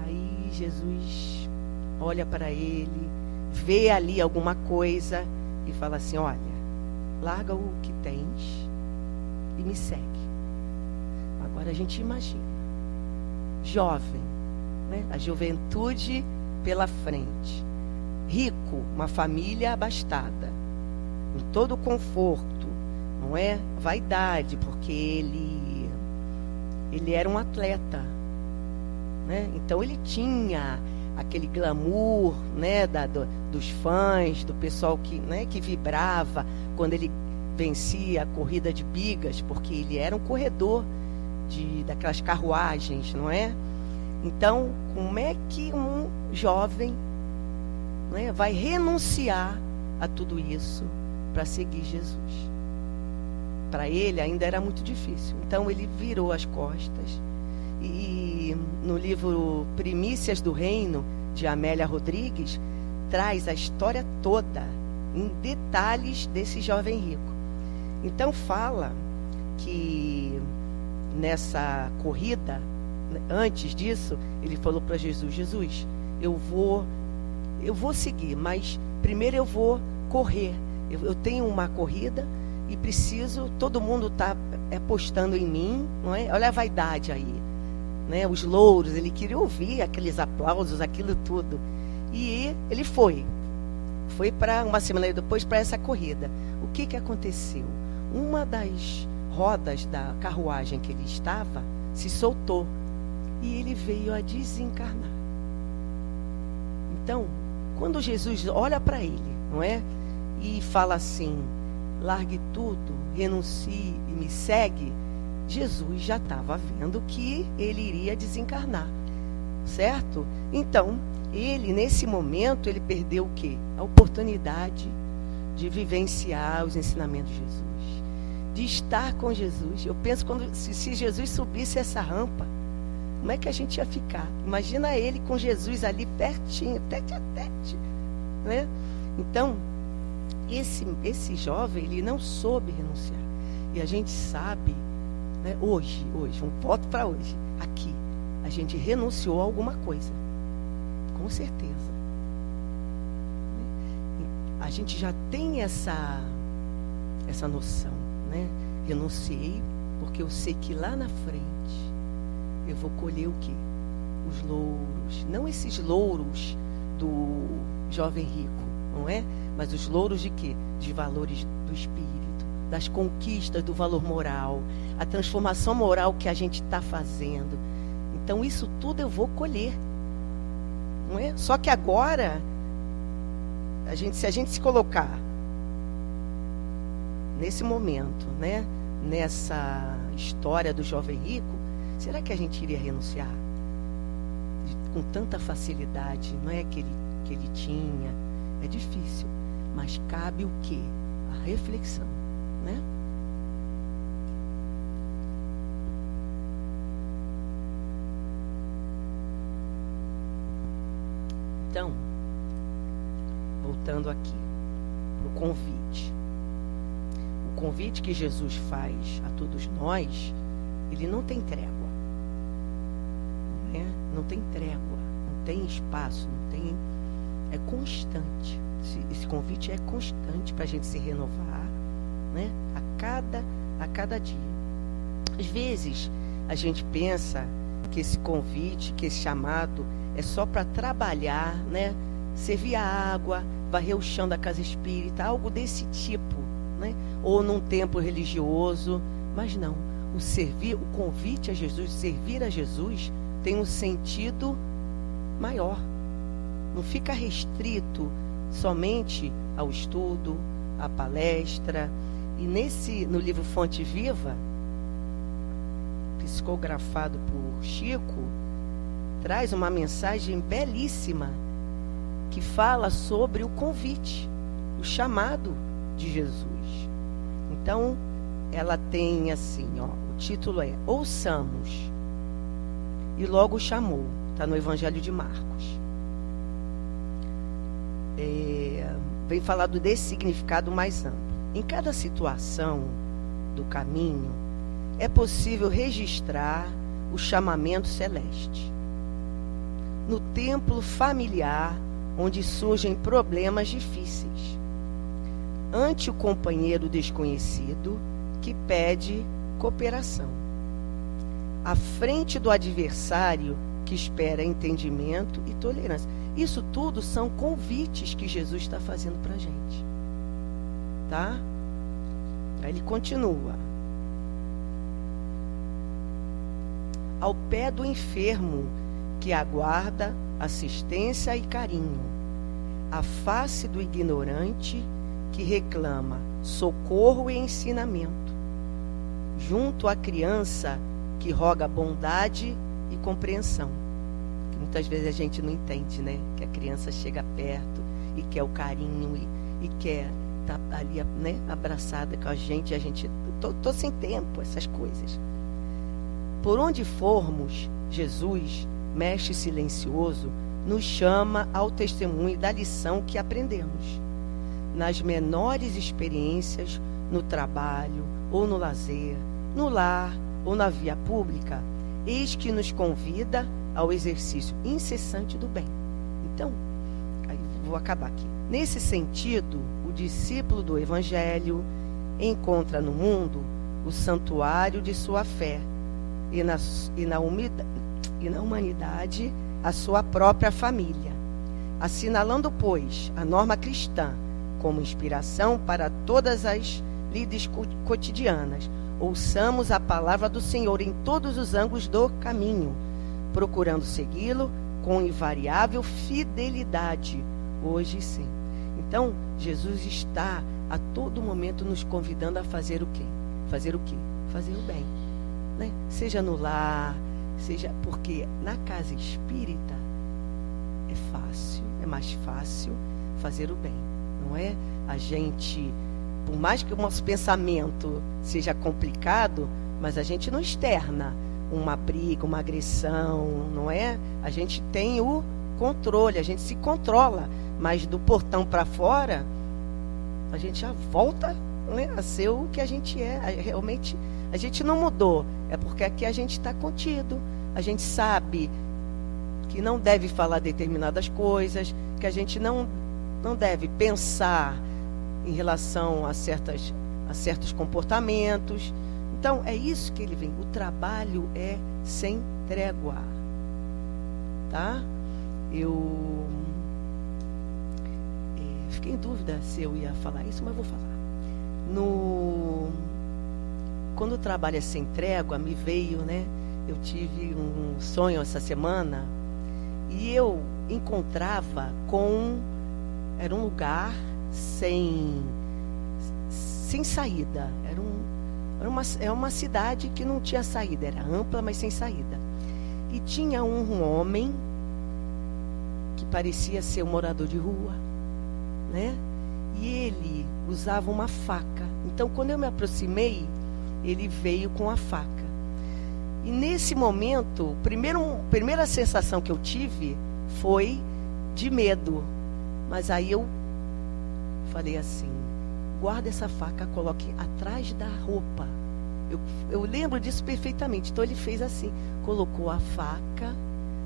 Aí Jesus olha para ele, vê ali alguma coisa e fala assim: olha, larga o que tens e me segue. Agora a gente imagina, jovem, né? A juventude pela frente, rico, uma família abastada, com todo o conforto, não é? Vaidade, porque ele era um atleta, né? Então ele tinha aquele glamour, né, dos fãs, do pessoal que, né, que vibrava quando ele vencia a corrida de bigas, porque ele era um corredor daquelas carruagens, não é? Então, como é que um jovem, né, vai renunciar a tudo isso para seguir Jesus? Para ele ainda era muito difícil. Então ele virou as costas. E no livro Primícias do Reino, de Amélia Rodrigues, traz a história toda, em detalhes, desse jovem rico. Então fala que nessa corrida, antes disso, ele falou para Jesus: Jesus, eu vou seguir, mas primeiro eu vou correr. Eu tenho uma corrida e preciso, todo mundo está apostando em mim, não é? Olha a vaidade aí, né? Os louros, ele queria ouvir aqueles aplausos, aquilo tudo. E ele foi para uma semana depois para essa corrida. O que aconteceu? Uma das rodas da carruagem que ele estava se soltou e ele veio a desencarnar. Então, quando Jesus olha para ele, não é? E fala assim: largue tudo, renuncie e me segue. Jesus já estava vendo que ele iria desencarnar, certo? Então, ele, nesse momento, ele perdeu o quê? A oportunidade de vivenciar os ensinamentos de Jesus, de estar com Jesus. Eu penso, se Jesus subisse essa rampa, como é que a gente ia ficar? Imagina ele com Jesus ali pertinho, tete a tete, né? Então, esse jovem, ele não soube renunciar. E a gente sabe, né, hoje, um voto para hoje, aqui, a gente renunciou a alguma coisa, com certeza. A gente já tem essa noção, né? Renunciei porque eu sei que lá na frente eu vou colher o quê? Os louros, não esses louros do jovem rico, não é? Mas os louros de quê? De valores do espírito, das conquistas do valor moral, a transformação moral que a gente está fazendo. Então isso tudo eu vou colher, não é? Só que agora, se a gente se colocar nesse momento, né, nessa história do jovem rico, será que a gente iria renunciar com tanta facilidade, não é, que ele tinha? É difícil, mas cabe o quê? A reflexão, né? Então, voltando aqui para o convite. O convite que Jesus faz a todos nós, ele não tem trégua, né? Não tem trégua, não tem espaço, não tem... É constante. Esse convite é constante para a gente se renovar, né? A cada dia. Às vezes a gente pensa que esse convite, que esse chamado é só para trabalhar, né? Servir a água, varrer o chão da casa espírita, algo desse tipo, né? Ou num templo religioso. Mas não. O convite a Jesus, servir a Jesus, tem um sentido maior. Não fica restrito somente ao estudo, à palestra. E no livro Fonte Viva, psicografado por Chico, traz uma mensagem belíssima que fala sobre o convite, o chamado de Jesus. Então, ela tem assim, ó, o título é Ouçamos. E logo chamou, está no Evangelho de Marcos. Vem falado desse significado mais amplo. Em cada situação do caminho, é possível registrar o chamamento celeste. No templo familiar, onde surgem problemas difíceis. Ante o companheiro desconhecido que pede cooperação. À frente do adversário que espera entendimento e tolerância. Isso tudo são convites que Jesus está fazendo para a gente. Tá? Aí ele continua. Ao pé do enfermo que aguarda assistência e carinho. À face do ignorante que reclama socorro e ensinamento. Junto à criança que roga bondade e compreensão. Que muitas vezes a gente não entende, né? Que a criança chega perto e quer o carinho e quer estar ali, né, abraçada com a gente. A gente, tô sem tempo, essas coisas. Por onde formos, Jesus, mestre silencioso, nos chama ao testemunho da lição que aprendemos. Nas menores experiências, no trabalho ou no lazer, no lar ou na via pública, eis que nos convida ao exercício incessante do bem. Então, aí vou acabar aqui. Nesse sentido, o discípulo do Evangelho encontra no mundo o santuário de sua fé e na humanidade a sua própria família, assinalando, pois, a norma cristã como inspiração para todas as lides cotidianas. Ouçamos a palavra do Senhor em todos os ângulos do caminho, procurando segui-lo com invariável fidelidade, hoje e sempre. Então, Jesus está a todo momento nos convidando a fazer o quê? Fazer o quê? Fazer o bem, né? Seja no lar, seja... Porque na casa espírita é fácil, é mais fácil fazer o bem, não é? A gente... Por mais que o nosso pensamento seja complicado, mas a gente não externa uma briga, uma agressão, não é? A gente tem o controle, a gente se controla, mas do portão para fora, a gente já volta, né, a ser o que a gente é. Realmente, a gente não mudou, é porque aqui a gente está contido, a gente sabe que não deve falar determinadas coisas, que a gente não deve pensar em relação a certos comportamentos. Então, é isso que ele vem. O trabalho é sem trégua. Tá? Eu fiquei em dúvida se eu ia falar isso, mas vou falar. Quando o trabalho é sem trégua, me veio, né? Eu tive um sonho essa semana e eu encontrava era um lugar sem saída. Era uma cidade que não tinha saída, era ampla, mas sem saída. E tinha um homem que parecia ser um morador de rua, né? E ele usava uma faca. Então, quando eu me aproximei, ele veio com a faca. E nesse momento, a primeira sensação que eu tive foi de medo. Mas aí eu falei assim: guarda essa faca, coloque atrás da roupa. Eu lembro disso perfeitamente. Então ele fez assim, colocou a faca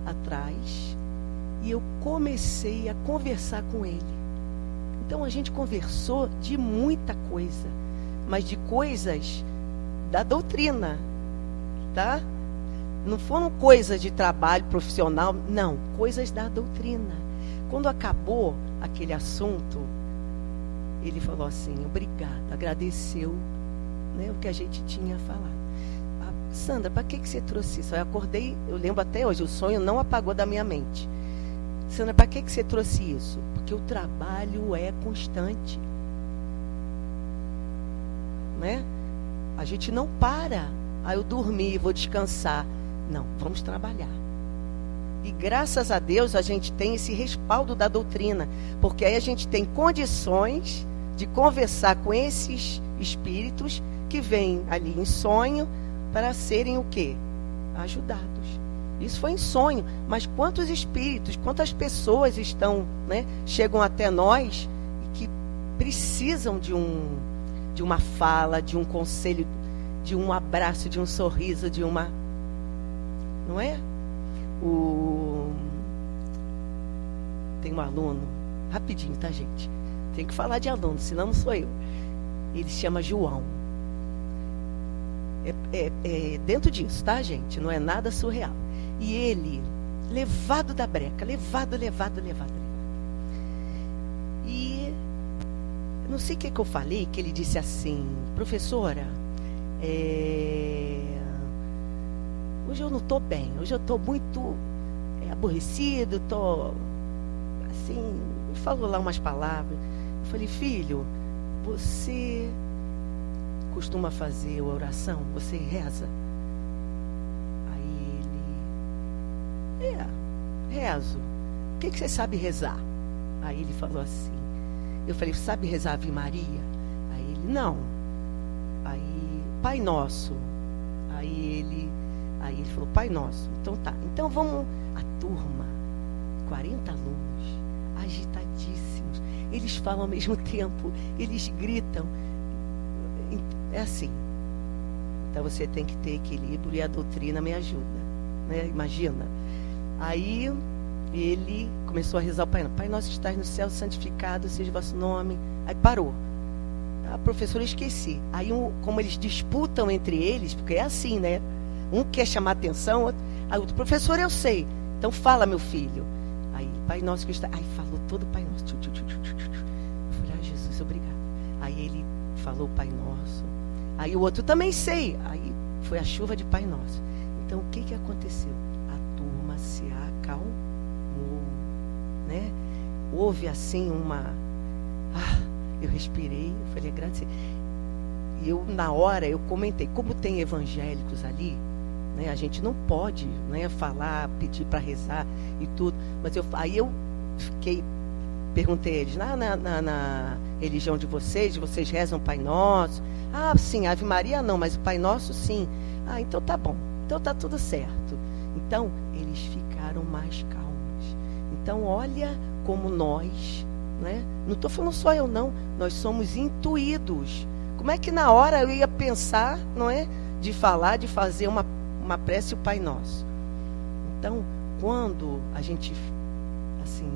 atrás e eu comecei a conversar com ele. Então a gente conversou de muita coisa, mas de coisas da doutrina, tá? Não foram coisas de trabalho profissional, não, coisas da doutrina. Quando acabou aquele assunto, ele falou assim: obrigado, agradeceu, né, o que a gente tinha falado. Sandra, para que você trouxe isso? Eu acordei, eu lembro até hoje, o sonho não apagou da minha mente. Sandra, para que você trouxe isso? Porque o trabalho é constante, né? A gente não para. Eu dormi, vou descansar. Não, vamos trabalhar. E graças a Deus a gente tem esse respaldo da doutrina, porque aí a gente tem condições de conversar com esses espíritos que vêm ali em sonho para serem o quê? Ajudados. Isso foi em sonho, mas quantos espíritos, quantas pessoas estão, né, chegam até nós e que precisam de uma fala, de um conselho, de um abraço, de um sorriso, de uma... Não é? Tem um aluno, rapidinho, tá, gente? Tem que falar de aluno, senão não sou eu. Ele se chama João. É dentro disso, tá, gente? Não é nada surreal. E ele, levado da breca, levado. E não sei o que eu falei, que ele disse assim: professora, hoje eu não estou bem, hoje eu estou muito aborrecido, estou assim, falou lá umas palavras. Eu falei: filho, você costuma fazer a oração? Você reza? Aí ele: rezo. O que você sabe rezar? Aí ele falou assim, eu falei: sabe rezar Ave Maria? Aí ele: não. Aí, Pai Nosso. Aí ele falou: Pai Nosso. Então tá, então vamos. A turma, 40 alunos, agitadíssimos, eles falam ao mesmo tempo, eles gritam. É assim. Então você tem que ter equilíbrio, e a doutrina me ajuda, né? Imagina. Aí ele começou a rezar o Pai Nosso. Pai Nosso que estás no céu, santificado seja o vosso nome. Aí parou. A professora, eu esqueci. Aí, como eles disputam entre eles, porque é assim, né? Um quer chamar atenção, aí outro: professor, eu sei. Então fala, meu filho. Aí, Pai Nosso que está... Aí falou todo o Pai Nosso. Eu falei: Jesus, obrigado. Aí ele falou Pai Nosso. Aí o outro: também sei. Aí foi a chuva de Pai Nosso. Então o que aconteceu? A turma se acalmou, né? Houve assim uma... eu respirei, eu falei: agradecer. E eu, na hora, eu comentei, como tem evangélicos ali, né, a gente não pode, né, falar, pedir para rezar e tudo. Mas aí eu perguntei a eles: na religião de vocês rezam Pai Nosso? Sim, Ave Maria não, mas o Pai Nosso sim. Então tá bom, então tá tudo certo. Então, eles ficaram mais calmos. Então, olha como nós, né? Não estou falando só eu, não. Nós somos intuídos. Como é que na hora eu ia pensar, não é? De falar, de fazer uma prece, o Pai Nosso. Então, quando a gente, assim,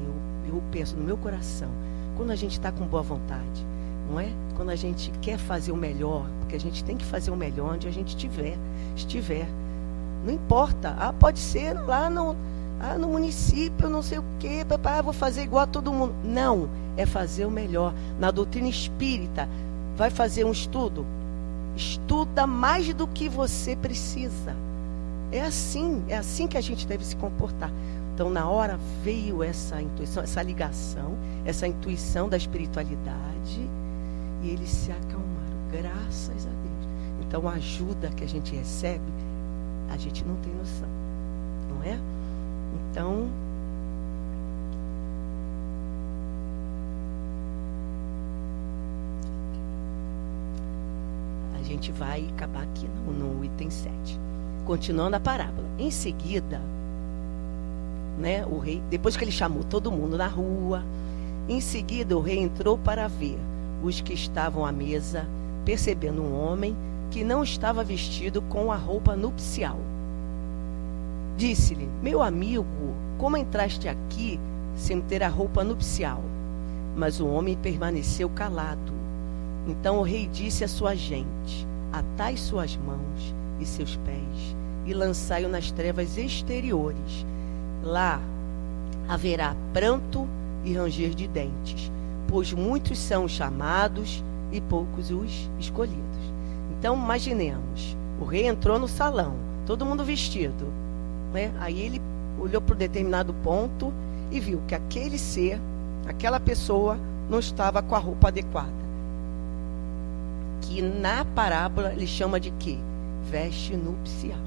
eu penso no meu coração, quando a gente está com boa vontade, não é? Quando a gente quer fazer o melhor, porque a gente tem que fazer o melhor onde a gente estiver. Não importa. Pode ser lá no município, não sei o quê, vou fazer igual a todo mundo. Não, é fazer o melhor. Na doutrina espírita, vai fazer um estudo? Estuda mais do que você precisa. É assim que a gente deve se comportar. Então, na hora veio essa intuição, essa ligação, essa intuição da espiritualidade, e eles se acalmaram, graças a Deus. Então, a ajuda que a gente recebe, a gente não tem noção, não é? Então, a gente vai acabar aqui no item 7. Continuando a parábola. Em seguida, né, o rei, depois que ele chamou todo mundo na rua, em seguida o rei entrou para ver os que estavam à mesa, percebendo um homem que não estava vestido com a roupa nupcial. Disse-lhe: meu amigo, como entraste aqui sem ter a roupa nupcial? Mas o homem permaneceu calado. Então o rei disse à sua gente: atai suas mãos e seus pés e lançai-o nas trevas exteriores. Lá haverá pranto e ranger de dentes, pois muitos são os chamados e poucos os escolhidos. Então imaginemos, o rei entrou no salão, todo mundo vestido, né? Aí ele olhou para um determinado ponto e viu que aquele ser, aquela pessoa, não estava com a roupa adequada. Que na parábola ele chama de quê? Veste nupcial.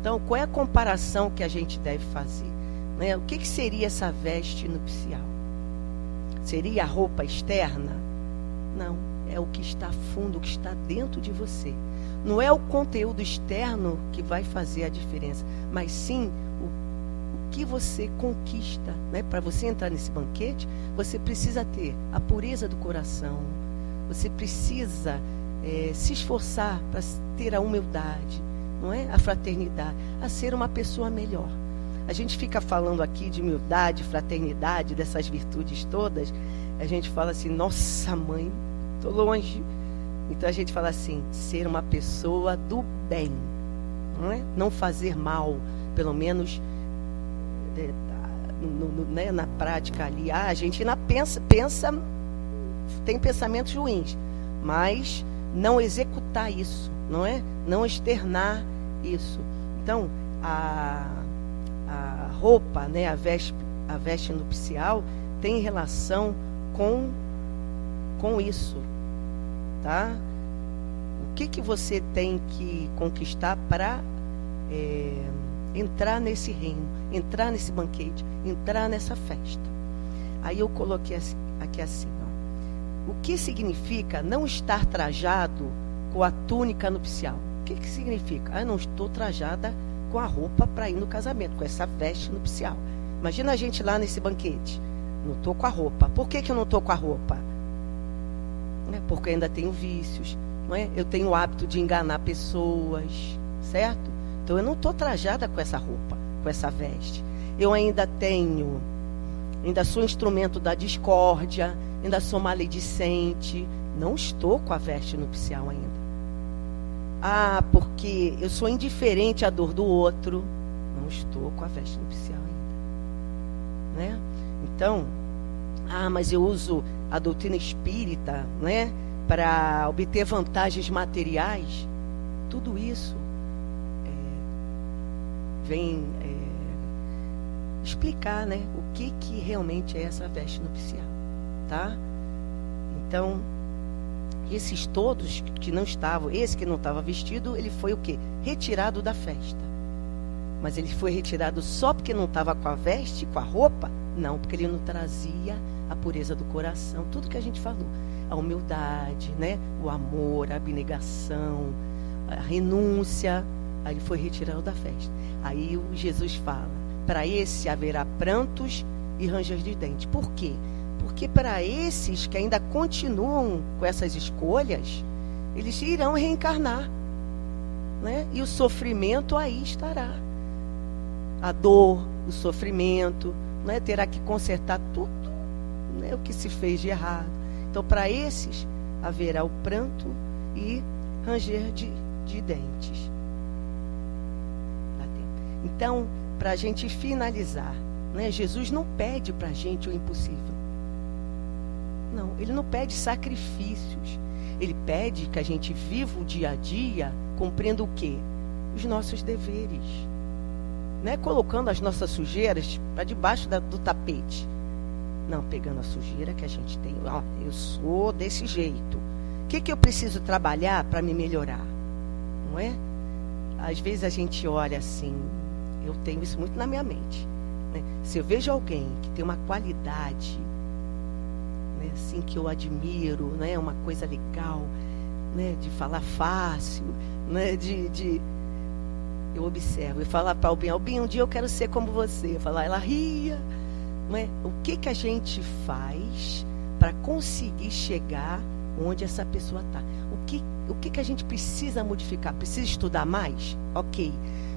Então, qual é a comparação que a gente deve fazer? Né? O que seria essa veste nupcial? Seria a roupa externa? Não, é o que está fundo, o que está dentro de você. Não é o conteúdo externo que vai fazer a diferença, mas sim o que você conquista, né? Para você entrar nesse banquete, você precisa ter a pureza do coração, você precisa se esforçar para ter a humildade, não é? A fraternidade, a ser uma pessoa melhor. A gente fica falando aqui de humildade, fraternidade, dessas virtudes todas. A gente fala assim, nossa mãe, estou longe. Então a gente fala assim, ser uma pessoa do bem, não é? Não fazer mal, pelo menos né, na prática ali. A gente ainda pensa, tem pensamentos ruins, mas não executar isso, não é? Não externar isso. Então, a roupa, né, a veste nupcial tem relação com isso, tá? O que você tem que conquistar para entrar nesse reino, entrar nesse banquete, entrar nessa festa? Aí eu coloquei aqui assim, ó. O que significa não estar trajado com a túnica nupcial? O que significa? Eu não estou trajada com a roupa para ir no casamento, com essa veste nupcial. Imagina a gente lá nesse banquete. Não estou com a roupa. Por que eu não estou com a roupa? Porque ainda tenho vícios, não é? Eu tenho o hábito de enganar pessoas, certo? Então eu não estou trajada com essa roupa, com essa veste. Eu ainda sou instrumento da discórdia, ainda sou maledicente. Não estou com a veste nupcial ainda. Porque eu sou indiferente à dor do outro. Não estou com a veste nupcial ainda, né? Então, mas eu uso a doutrina espírita, né, para obter vantagens materiais. Tudo isso vem explicar, né, o que realmente é essa veste nupcial, tá? Então, esses todos que não estavam, esse que não estava vestido, ele foi o quê? Retirado da festa. Mas ele foi retirado só porque não estava com a veste, com a roupa? Não, porque ele não trazia a pureza do coração, tudo que a gente falou. A humildade, né? O amor, a abnegação, a renúncia. Aí ele foi retirado da festa. Aí o Jesus fala, para esse haverá prantos e rangers de dentes. Por quê? Porque para esses que ainda continuam com essas escolhas, eles irão reencarnar, né? E o sofrimento aí estará. A dor, o sofrimento, né? Terá que consertar tudo, né? O que se fez de errado. Então, para esses, haverá o pranto e ranger de dentes. Então, para a gente finalizar, né? Jesus não pede para a gente o impossível. Não, ele não pede sacrifícios. Ele pede que a gente viva o dia a dia cumprindo o quê? Os nossos deveres. Não é colocando as nossas sujeiras para debaixo do tapete. Não, pegando a sujeira que a gente tem. Eu sou desse jeito. O que eu preciso trabalhar para me melhorar? Não é? Às vezes a gente olha assim, eu tenho isso muito na minha mente, né? Se eu vejo alguém que tem uma qualidade, assim, que eu admiro, né, uma coisa legal, né, de falar fácil, né, eu observo e falar para Albin, um dia eu quero ser como você. Falar, ela ria, né? O que a gente faz para conseguir chegar onde essa pessoa está? O que a gente precisa modificar? Precisa estudar mais? Ok.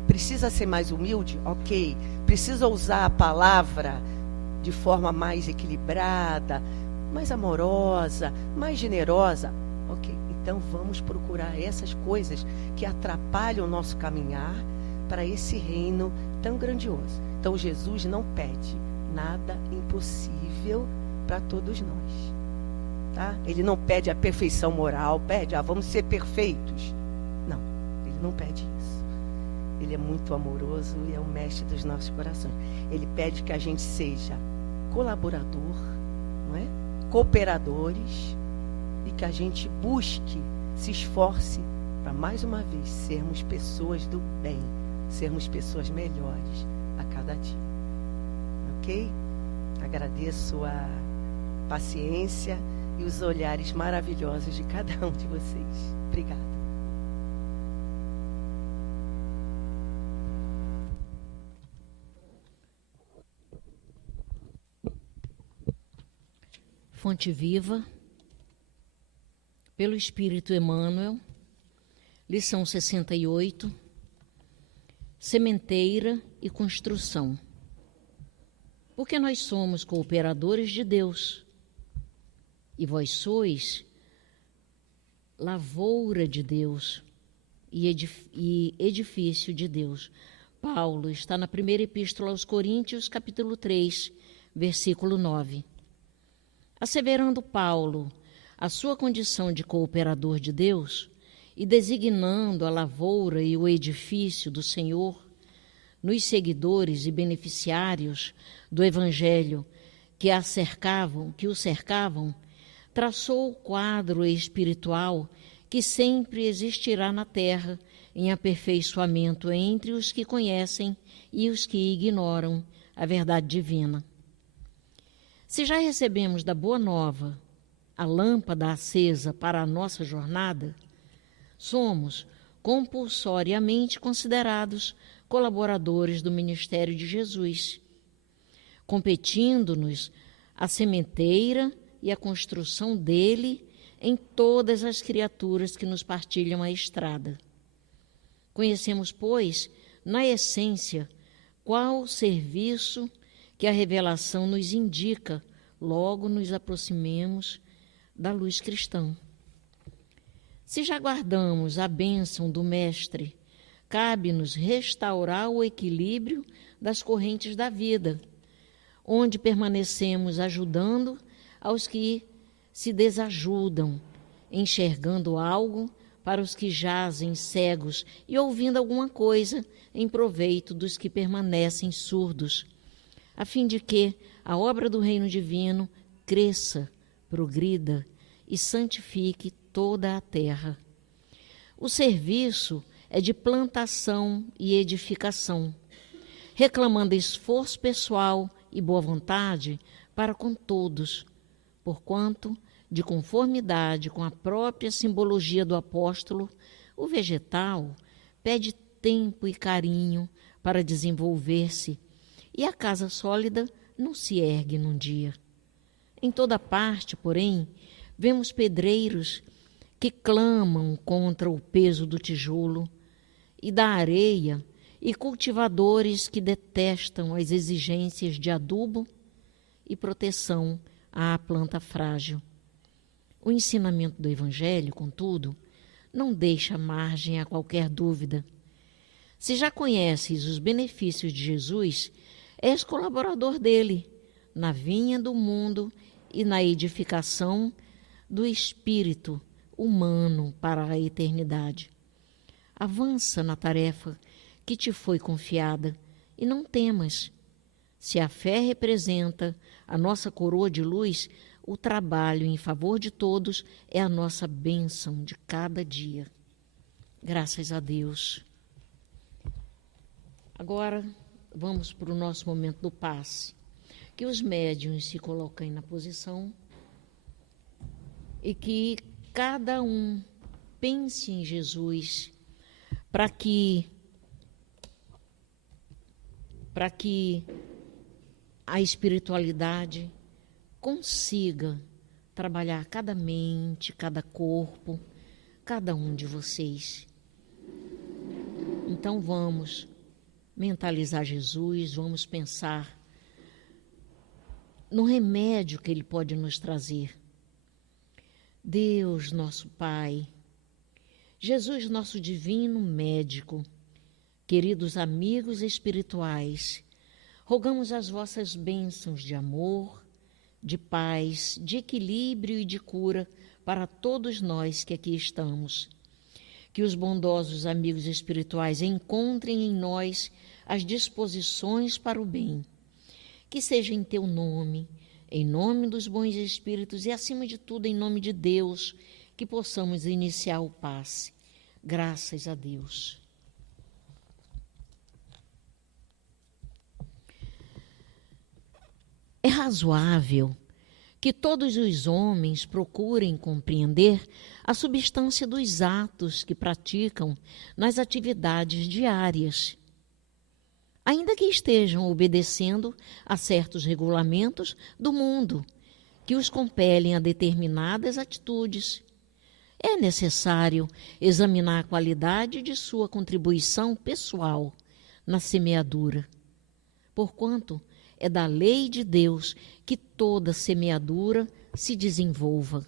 Precisa ser mais humilde? Ok. Precisa usar a palavra de forma mais equilibrada, mais amorosa, mais generosa? Ok, então vamos procurar essas coisas que atrapalham o nosso caminhar para esse reino tão grandioso. Então Jesus não pede nada impossível para todos nós, tá? Ele não pede a perfeição moral, pede, vamos ser perfeitos. Não, ele não pede isso. Ele é muito amoroso e é o mestre dos nossos corações. Ele pede que a gente seja colaborador, não é? Cooperadores, e que a gente busque, se esforce para mais uma vez sermos pessoas do bem, sermos pessoas melhores a cada dia. Ok? Agradeço a paciência e os olhares maravilhosos de cada um de vocês. Obrigada. Fonte Viva, pelo Espírito Emmanuel, lição 68, sementeira e construção. Porque nós somos cooperadores de Deus, e vós sois lavoura de Deus e edifício de Deus. Paulo está na primeira epístola aos Coríntios, capítulo 3, versículo 9. Asseverando Paulo a sua condição de cooperador de Deus e designando a lavoura e o edifício do Senhor nos seguidores e beneficiários do Evangelho que o cercavam, traçou o quadro espiritual que sempre existirá na terra em aperfeiçoamento entre os que conhecem e os que ignoram a verdade divina. Se já recebemos da Boa Nova a lâmpada acesa para a nossa jornada, somos compulsoriamente considerados colaboradores do ministério de Jesus, competindo-nos a sementeira e a construção dele em todas as criaturas que nos partilham a estrada. Conhecemos, pois, na essência, qual serviço que a revelação nos indica, logo nos aproximemos da luz cristã. Se já guardamos a bênção do Mestre, cabe-nos restaurar o equilíbrio das correntes da vida, onde permanecemos ajudando aos que se desajudam, enxergando algo para os que jazem cegos e ouvindo alguma coisa em proveito dos que permanecem surdos, a fim de que a obra do reino divino cresça, progrida e santifique toda a terra. O serviço é de plantação e edificação, reclamando esforço pessoal e boa vontade para com todos, porquanto, de conformidade com a própria simbologia do apóstolo, o vegetal pede tempo e carinho para desenvolver-se, e a casa sólida não se ergue num dia. Em toda parte, porém, vemos pedreiros que clamam contra o peso do tijolo e da areia e cultivadores que detestam as exigências de adubo e proteção à planta frágil. O ensinamento do Evangelho, contudo, não deixa margem a qualquer dúvida. Se já conheces os benefícios de Jesus, és colaborador dele na vinha do mundo e na edificação do espírito humano para a eternidade. Avança na tarefa que te foi confiada e não temas. Se a fé representa a nossa coroa de luz, o trabalho em favor de todos é a nossa bênção de cada dia. Graças a Deus. Agora, vamos para o nosso momento do passe. Que os médiuns se coloquem na posição e que cada um pense em Jesus para que a espiritualidade consiga trabalhar cada mente, cada corpo, cada um de vocês. Então vamos mentalizar Jesus, vamos pensar no remédio que Ele pode nos trazer. Deus, nosso Pai, Jesus, nosso divino médico, queridos amigos espirituais, rogamos as vossas bênçãos de amor, de paz, de equilíbrio e de cura para todos nós que aqui estamos. Que os bondosos amigos espirituais encontrem em nós as disposições para o bem. Que seja em teu nome, em nome dos bons espíritos e, acima de tudo, em nome de Deus, que possamos iniciar o passe. Graças a Deus. É razoável que todos os homens procurem compreender a substância dos atos que praticam nas atividades diárias, ainda que estejam obedecendo a certos regulamentos do mundo que os compelem a determinadas atitudes. É necessário examinar a qualidade de sua contribuição pessoal na semeadura, porquanto é da lei de Deus que toda semeadura se desenvolva.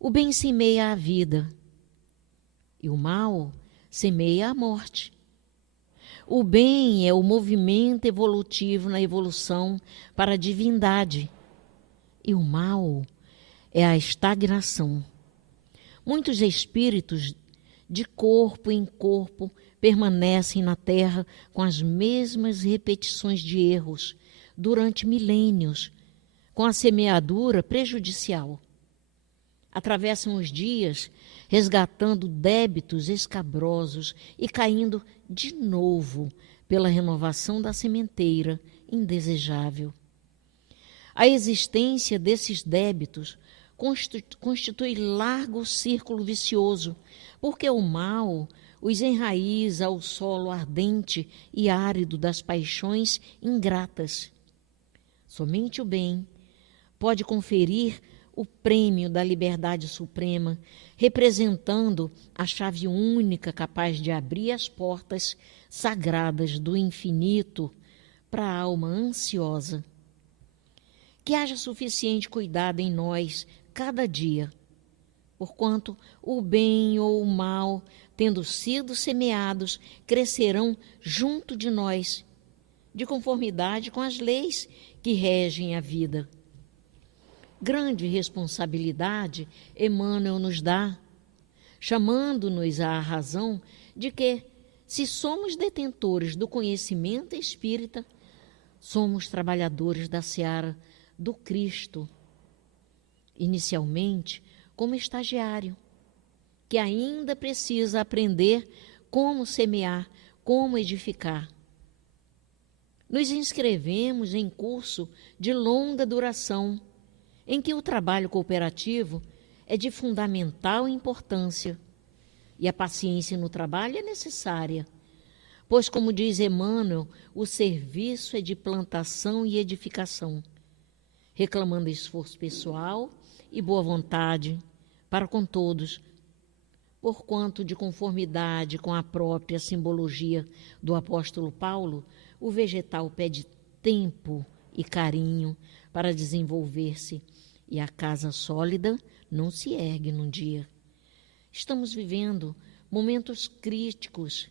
O bem semeia a vida, e o mal semeia a morte. O bem é o movimento evolutivo na evolução para a divindade, e o mal é a estagnação. Muitos espíritos, de corpo em corpo, permanecem na Terra com as mesmas repetições de erros durante milênios, com a semeadura prejudicial. Atravessam os dias resgatando débitos escabrosos e caindo de novo pela renovação da sementeira indesejável. A existência desses débitos constitui largo círculo vicioso, porque o mal os enraiza ao solo ardente e árido das paixões ingratas. Somente o bem pode conferir o prêmio da liberdade suprema, representando a chave única capaz de abrir as portas sagradas do infinito para a alma ansiosa. Que haja suficiente cuidado em nós cada dia, porquanto o bem ou o mal, tendo sido semeados, crescerão junto de nós, de conformidade com as leis que regem a vida. Grande responsabilidade Emmanuel nos dá, chamando-nos à razão de que, se somos detentores do conhecimento espírita, somos trabalhadores da seara do Cristo, inicialmente como estagiário, que ainda precisa aprender como semear, como edificar. Nos inscrevemos em curso de longa duração, em que o trabalho cooperativo é de fundamental importância, e a paciência no trabalho é necessária, pois, como diz Emmanuel, o serviço é de plantação e edificação, reclamando esforço pessoal e boa vontade para com todos, porquanto, de conformidade com a própria simbologia do apóstolo Paulo, o vegetal pede tempo e carinho para desenvolver-se, e a casa sólida não se ergue num dia. Estamos vivendo momentos críticos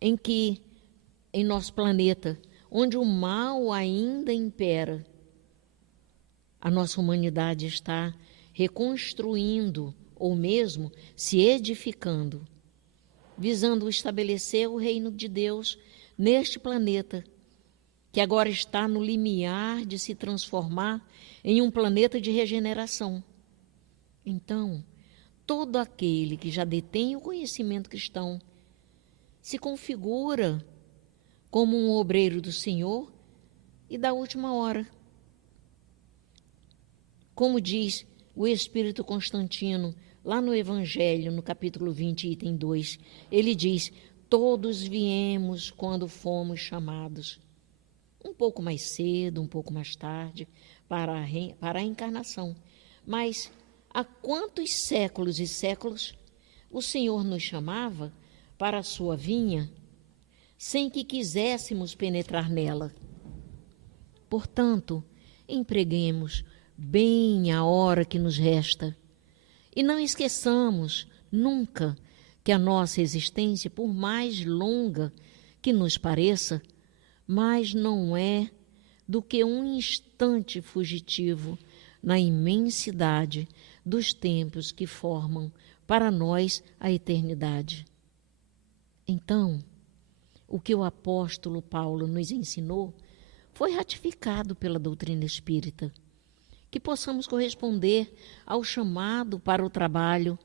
em nosso planeta, onde o mal ainda impera, a nossa humanidade está reconstruindo ou mesmo se edificando, visando estabelecer o reino de Deus neste planeta, que agora está no limiar de se transformar em um planeta de regeneração. Então, todo aquele que já detém o conhecimento cristão se configura como um obreiro do Senhor e da última hora. Como diz o Espírito Constantino, lá no Evangelho, no capítulo 20, item 2, ele diz: todos viemos quando fomos chamados. Um pouco mais cedo, um pouco mais tarde, para a encarnação. Mas há quantos séculos e séculos o Senhor nos chamava para a sua vinha, sem que quiséssemos penetrar nela? Portanto, empreguemos bem a hora que nos resta, e não esqueçamos nunca que a nossa existência, por mais longa que nos pareça, mas não é do que um instante fugitivo na imensidade dos tempos que formam para nós a eternidade. Então, o que o apóstolo Paulo nos ensinou foi ratificado pela doutrina espírita, que possamos corresponder ao chamado para o trabalho,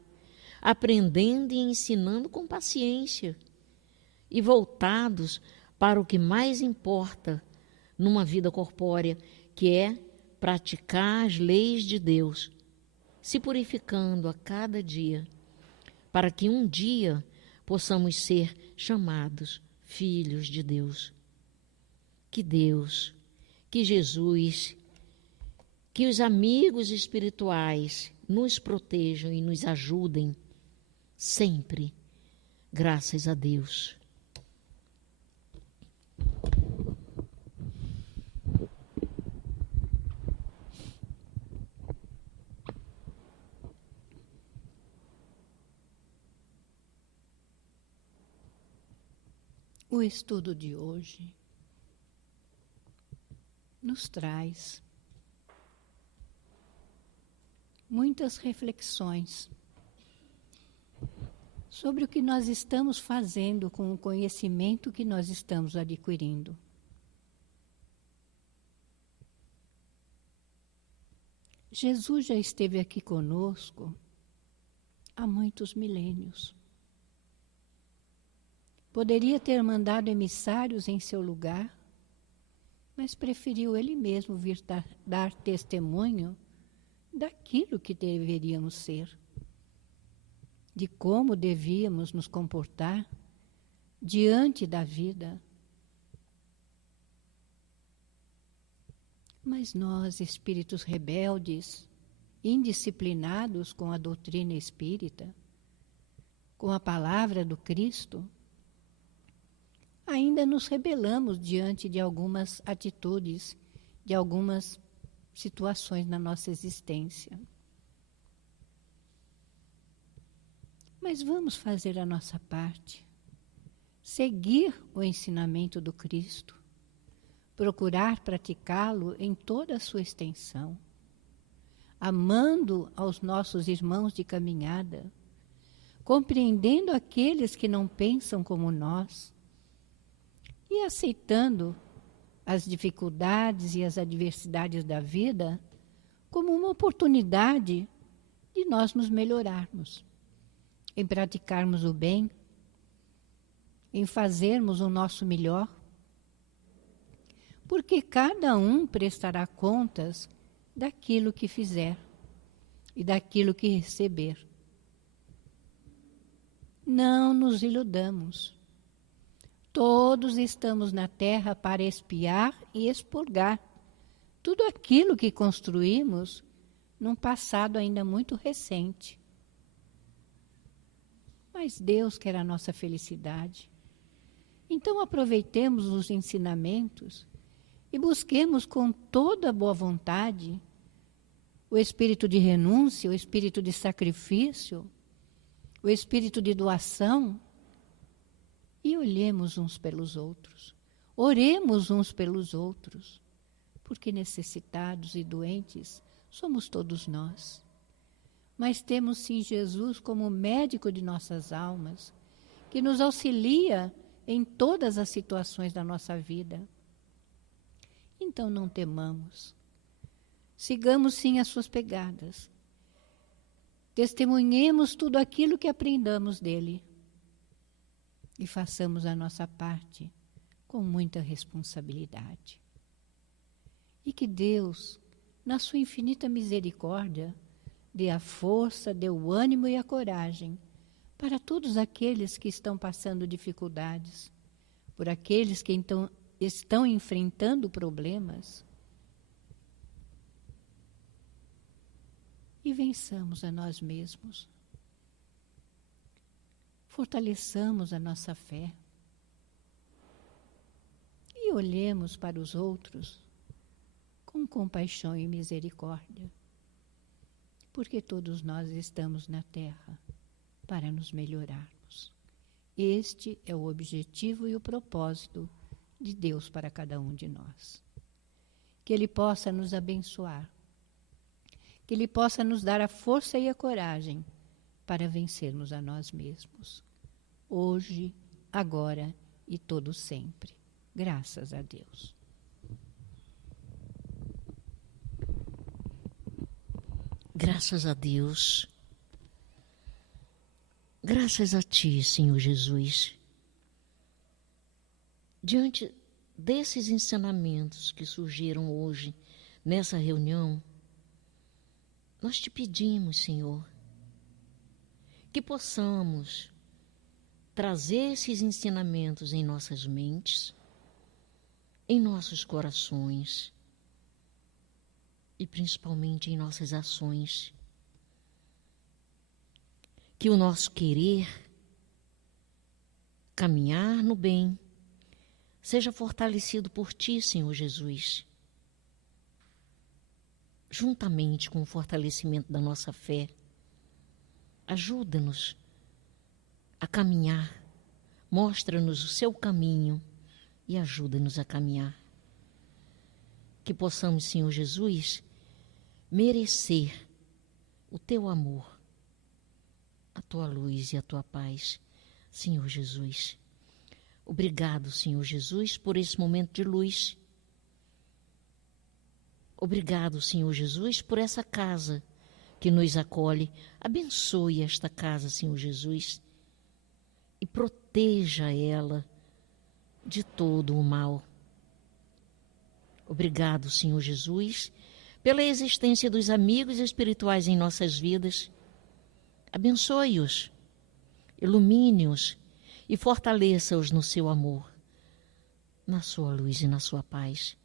aprendendo e ensinando com paciência e voltados para o que mais importa numa vida corpórea, que é praticar as leis de Deus, se purificando a cada dia, para que um dia possamos ser chamados filhos de Deus. Que Deus, que Jesus, que os amigos espirituais nos protejam e nos ajudem sempre, graças a Deus. O estudo de hoje nos traz muitas reflexões sobre o que nós estamos fazendo com o conhecimento que nós estamos adquirindo. Jesus já esteve aqui conosco há muitos milênios. Poderia ter mandado emissários em seu lugar, mas preferiu ele mesmo vir dar testemunho daquilo que deveríamos ser, de como devíamos nos comportar diante da vida. Mas nós, espíritos rebeldes, indisciplinados com a doutrina espírita, com a palavra do Cristo, ainda nos rebelamos diante de algumas atitudes, de algumas situações na nossa existência. Mas vamos fazer a nossa parte, seguir o ensinamento do Cristo, procurar praticá-lo em toda a sua extensão, amando aos nossos irmãos de caminhada, compreendendo aqueles que não pensam como nós, e aceitando as dificuldades e as adversidades da vida como uma oportunidade de nós nos melhorarmos, em praticarmos o bem, em fazermos o nosso melhor, porque cada um prestará contas daquilo que fizer e daquilo que receber. Não nos iludamos. Todos estamos na terra para expiar e expurgar tudo aquilo que construímos num passado ainda muito recente. Mas Deus quer a nossa felicidade. Então aproveitemos os ensinamentos e busquemos com toda a boa vontade o espírito de renúncia, o espírito de sacrifício, o espírito de doação, e olhemos uns pelos outros, oremos uns pelos outros, porque necessitados e doentes somos todos nós. Mas temos sim Jesus como médico de nossas almas, que nos auxilia em todas as situações da nossa vida. Então não temamos, sigamos sim as suas pegadas, testemunhemos tudo aquilo que aprendamos dele, e façamos a nossa parte com muita responsabilidade. E que Deus, na sua infinita misericórdia, dê a força, dê o ânimo e a coragem para todos aqueles que estão passando dificuldades, por aqueles que então estão enfrentando problemas, e vençamos a nós mesmos. Fortaleçamos a nossa fé e olhemos para os outros com compaixão e misericórdia, porque todos nós estamos na terra para nos melhorarmos. Este é o objetivo e o propósito de Deus para cada um de nós. Que Ele possa nos abençoar, que Ele possa nos dar a força e a coragem para vencermos a nós mesmos, hoje, agora e todo sempre. Graças a Deus. Graças a Deus. Graças a Ti, Senhor Jesus. Diante desses ensinamentos que surgiram hoje nessa reunião, nós te pedimos, Senhor, que possamos trazer esses ensinamentos em nossas mentes, em nossos corações e principalmente em nossas ações. Que o nosso querer caminhar no bem seja fortalecido por Ti, Senhor Jesus, juntamente com o fortalecimento da nossa fé. Ajuda-nos a caminhar, mostra-nos o Seu caminho e ajuda-nos a caminhar. Que possamos, Senhor Jesus, merecer o Teu amor, a Tua luz e a Tua paz, Senhor Jesus. Obrigado, Senhor Jesus, por esse momento de luz. Obrigado, Senhor Jesus, por essa casa que nos acolhe. Abençoe esta casa, Senhor Jesus, e proteja ela de todo o mal. Obrigado, Senhor Jesus, pela existência dos amigos espirituais em nossas vidas. Abençoe-os, ilumine-os e fortaleça-os no seu amor, na sua luz e na sua paz.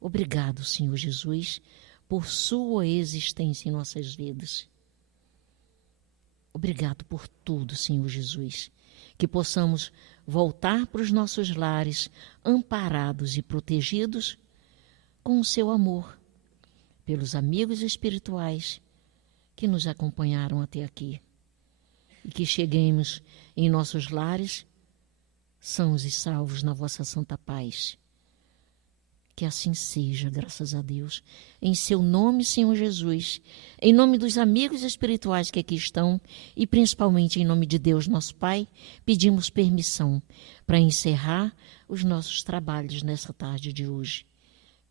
Obrigado, Senhor Jesus, por sua existência em nossas vidas. Obrigado por tudo, Senhor Jesus. Que possamos voltar para os nossos lares amparados e protegidos com o seu amor, pelos amigos espirituais que nos acompanharam até aqui. E que cheguemos em nossos lares sãos e salvos na vossa santa paz. Que assim seja, graças a Deus. Em seu nome, Senhor Jesus, em nome dos amigos espirituais que aqui estão e principalmente em nome de Deus, nosso Pai, pedimos permissão para encerrar os nossos trabalhos nessa tarde de hoje.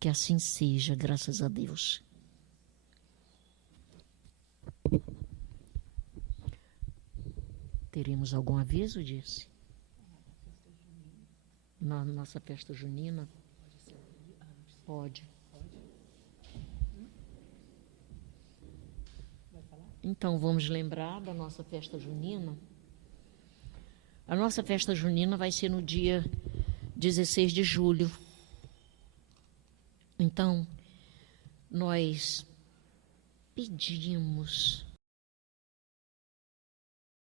Que assim seja, graças a Deus. Teremos algum aviso disso? Na nossa festa junina? Pode. Então, vamos lembrar da nossa festa junina. A nossa festa junina vai ser no dia 16 de julho. Então, nós pedimos